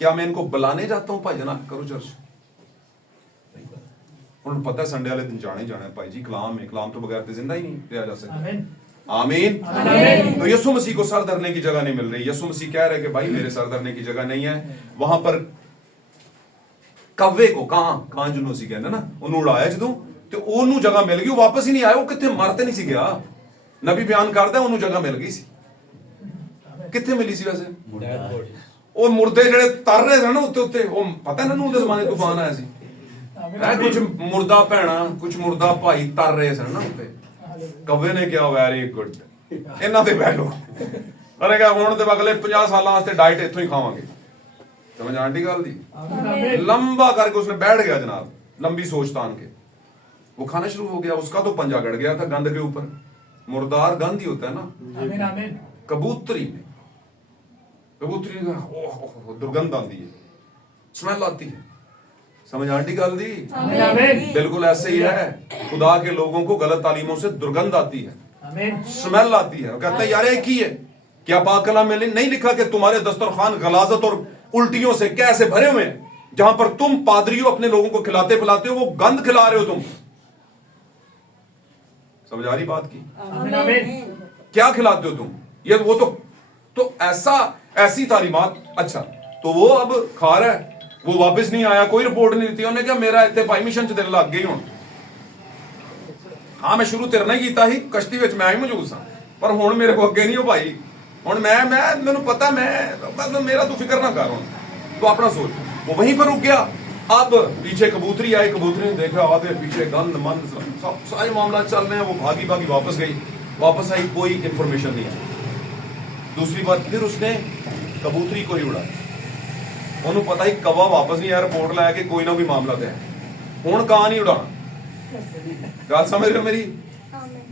کیا میں ان کو بلانے جاتا ہوں بھائی جناب کرو چرچ؟ انہوں نے پتہ ہے سنڈے والے دن جانے جانا ہے بھائی جی, کلام ہے, کلام تو بغیر زندہ ہی نہیں رہا جا سکتا. آمین. تو یسوع مسیح کو سر دھرنے کی جگہ نہیں مل رہی. یسوع مسیح کہہ رہے کہ بھائی میرے سر دھرنے کی جگہ نہیں ہے. وہاں پر کوے کو کہاں جنوں سی کہنا نا, انہوں اڑایا جدوں تو انہوں جگہ مل گئی, وہ واپس ہی نہیں آیا. وہ کتنے مرتے نہیں سی گیا, نبی بیان کرتا ہے انہوں جگہ مل گئی سی. کتنے ملی سی ویسے؟ وہ مردے جڑے تر رہے سن نا اتنے, وہ پتہ ہے نا نوح دے زمانے طوفان آیا سی, کچھ مردہ بھیڑاں کچھ مردہ بھائی تر رہے سن نا اتنے. کوے نے کیا ویری گڈ انہاں تے بیٹھو, انہیں کہا ہن تے اگلے 50 سالاں واسطے ڈائٹ ایتھوں ہی کھاواں گے. سمجھ آنٹی گل دی؟ لمبا کر کے اس نے بیٹھ گیا جناب, لمبی سوچ تان کے وہ کھانا شروع ہو گیا. اس کا تو پنجا گڑ گیا تھا گند کے اوپر. مردار گند ہی ہوتا ہے نا. کبوتری میں درگند آتی ہے, اسمیل آتی ہے. سمجھ آنٹی گل دی؟ بالکل ایسے ہی ہے. خدا کے لوگوں کو غلط تعلیموں سے درگند آتی ہے, اسمیل آتی ہے. وہ کہتا ہے یار ایک ہی ہے. کیا پاک کلام میں نہیں لکھا کہ تمہارے دسترخوان غلاظت اور الٹیوں سے کیسے بھرے ہوئے ہیں؟ جہاں پر تم پادریوں اپنے لوگوں کو کھلاتے پلاتے ہو, وہ گند کھلا رہے ہو تم. سمجھ آ رہی بات کی؟ کیا کھلاتے ہو تم؟ یہ وہ تو ایسی تعلیمات. اچھا تو وہ اب کھا رہا ہے, وہ واپس نہیں آیا, کوئی رپورٹ نہیں دیتی. انہوں نے کہا میرا اتنے بھائی مشن چ دل لگ گئی ہوں. ہاں میں شروع تیرنا ہی کیتا ہی, کشتی وچ میں ہی موجود سا, پر ہن میرے کو اگے نہیں ہو بھائی. ہن میں مینوں پتہ, میں میرا تو فکر نہ کر. تو اپنا سوچ. وہ وہیں پر رک گیا. اب پیچھے کبوتری آئی, کبوتری نے دیکھا آگے پیچھے گند مند سب سارے معاملات چل رہے ہیں. وہ بھاگی واپس گئی, واپس آئی, کوئی انفارمیشن نہیں آئی. دوسری بات پھر اس نے کبوتری کو ہی اڑایا. انہوں پتا ہی کوا واپس نہیں آیا, رپورٹ لایا کہ کوئی نہ کوئی معاملہ ہے. ہوں کہاں نہیں اڑانا. گل سمجھ رہے ہو میری؟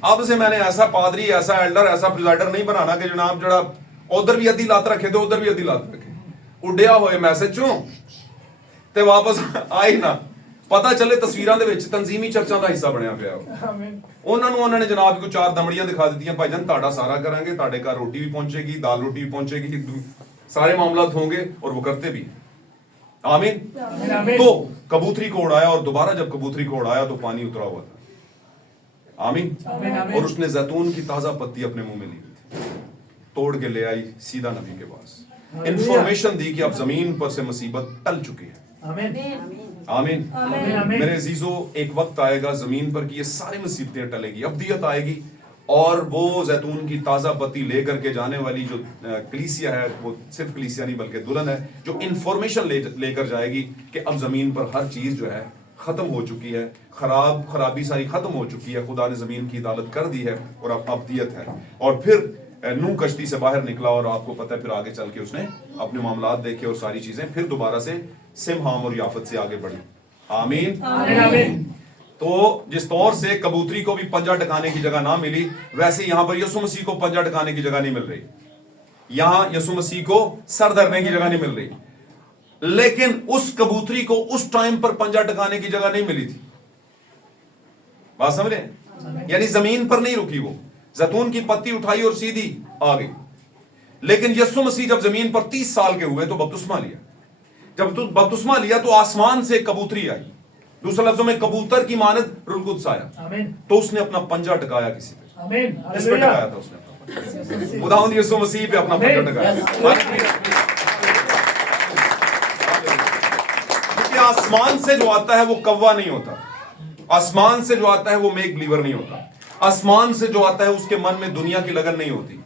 اب سے میں نے ایسا پادری, ایسا ایلڈر, ایسا پریزائڈر نہیں بنانا کہ جناب جڑا ادھر بھی ادھی لات رکھے تو ادھر بھی ادھی لات رکھے. اڈیا ہوئے میسج چوں تے واپس آئی نہ, پتا چلے تصویراں دے وچ تنظیمی چرچاں دا حصہ بنیا پیا. انہوں نے جناب کو 4 دمڑیاں دکھا دیتیاں, بھائی جان تہاڈا سارا کریں گے, تہاڈے گھر روٹی بھی پہنچے گی, دال روٹی بھی پہنچے گی, سارے معاملات ہوں گے. اور وہ کرتے بھی. آمین. تو کبوتری کو اڑایا, اور دوبارہ جب کبوتری کو اڑایا تو پانی اترا ہوا تھا. آمین. اور اس نے زیتون کی تازہ پتی اپنے منہ میں لی ہوئی تھی, توڑ کے لے آئی سیدھا نبی کے پاس. انفارمیشن دی کہ اب زمین پر سے مصیبت ٹل چکی ہے. آمین. میرے عزیزو, ایک وقت آئے گا زمین پر کہ یہ ساری مصیبتیں ٹلے گی, ابدیت آئے گی, اور وہ زیتون کی تازہ پتی لے کر کے جانے والی جو کلیسیا ہے, وہ صرف کلیسیا نہیں بلکہ دلہن ہے, جو انفارمیشن لے کر جائے گی کہ اب زمین پر ہر چیز جو ہے ختم ہو چکی ہے, خرابی ساری ختم ہو چکی ہے, خدا نے زمین کی عدالت کر دی ہے, اور اب ابدیت ہے. اور پھر نوح کشتی سے باہر نکلا, اور آپ کو پتہ ہے پھر آگے چل کے اس نے اپنے معاملات دیکھے اور ساری چیزیں, پھر دوبارہ سے سم, حام اور یافت سے آگے بڑھی. آمین. تو جس طور سے کبوتری کو بھی پنجہ ٹکانے کی جگہ نہ ملی, ویسے یہاں پر یسوع مسیح کو پنجہ ٹکانے کی جگہ نہیں مل رہی. یہاں یسوع مسیح کو سر دھرنے کی جگہ نہیں مل رہی. لیکن اس کبوتری کو اس ٹائم پر پنجہ ٹکانے کی جگہ نہیں ملی تھی. بات سمجھ رہے ہیں؟ یعنی زمین پر نہیں رکی, وہ زیتون کی پتی اٹھائی اور سیدھی آ گئی. لیکن یسوع مسیح جب زمین پر 30 سال کے ہوئے تو بپتسمہ لیا. جب بپتسمہ لیا تو آسمان سے کبوتری آئی, دوسرے لفظوں میں کبوتر کی مانند روح القدس آیا. تو اس نے اپنا پنجہ ٹکایا کسی پہ. کس پہ ٹکایا تھا اس نے؟ خداوند یسوع مسیح پہ اپنا پنجہ ٹکایا. کیونکہ آسمان سے جو آتا ہے وہ کوا نہیں ہوتا, آسمان سے جو آتا ہے وہ میک بلیور نہیں ہوتا, آسمان سے جو آتا ہے اس کے من میں دنیا کی لگن نہیں ہوتی,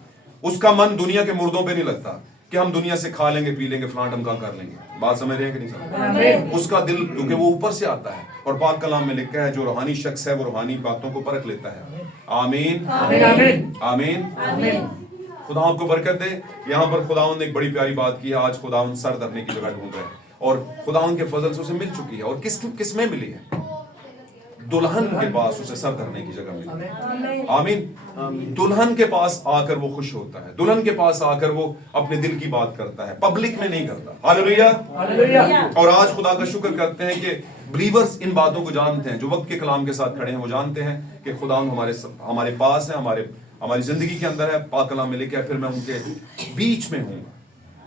اس کا من دنیا کے مردوں پہ نہیں لگتا. कि हम दुनिया से खा लेंगे पी लेंगे फलां ढमका कर लेंगे। बात समझ रहे हैं कि नहीं समझ रहे? उसका दिल, क्योंकि वो ऊपर से आता है और पाक कलाम में लिखा है जो रूहानी शख्स है वो रूहानी बातों को परख लेता है। आमीन आमीन आमीन। आमीन। खुदा आपको बरकत दे। यहाँ पर खुदावंद ने एक बड़ी प्यारी बात की है, आज खुदावंद सर धरने की जगह ढूंढ रहे हैं और खुदावंद के फजल से उसे मिल चुकी है। और किस में मिली है? दुल्हन के पास उसे सर धरने की जगह मिली। आमीन। दुल्हन के पास आकर वो खुश होता है, दुल्हन के पास आकर वो अपने दिल की बात करता है, पब्लिक में नहीं करता। Hallelujah hallelujah. और आज खुदा का शुक्र करते हैं कि बिलीवर्स इन बातों को जानते हैं, जो वक्त के कलाम के साथ खड़े हैं वो जानते हैं कि खुदा हमारे पास है, हमारी जिंदगी के अंदर है। पाक कलाम में लिखा है फिर मैं उनके बीच में हूँ।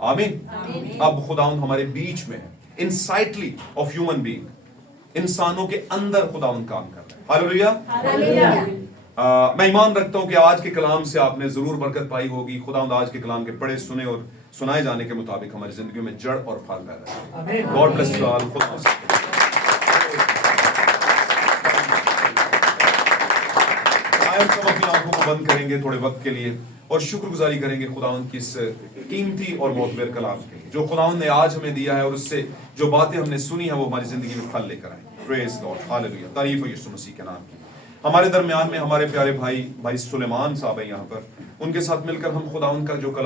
आमीन। अब खुदावंद हमारे बीच में है, इनसाइटली ऑफ ह्यूमन बीइंग, इंसानों के अंदर खुदावंद काम कर रहे हैं। हालेलुया। मैं ईमान रखता हूं कि आज के कलाम से आपने जरूर बरकत पाई होगी। खुदावंद आज के कलाम के पढ़े सुने और सुनाए जाने के मुताबिक हमारी जिंदगी में जड़ और फल पैदा करे। God bless you all. हम सब अपनी आंखों को बंद करेंगे थोड़े वक्त के लिए और शुक्रगुजारी करेंगे खुदावंद की इस कीमती और मोतबर कलाम के लिए जो खुदावंद ने आज हमें दिया है और उससे जो बातें हमने सुनी है वो हमारी जिंदगी में फल लेकर आए। Praise God. हालेलुया। तारीफ हो यीशु मसीह के नाम की। हमारे दरमियान में हमारे प्यारे भाई सुलेमान साहब है यहाँ पर, उनके साथ मिलकर हम खुदावंद का जो कलाम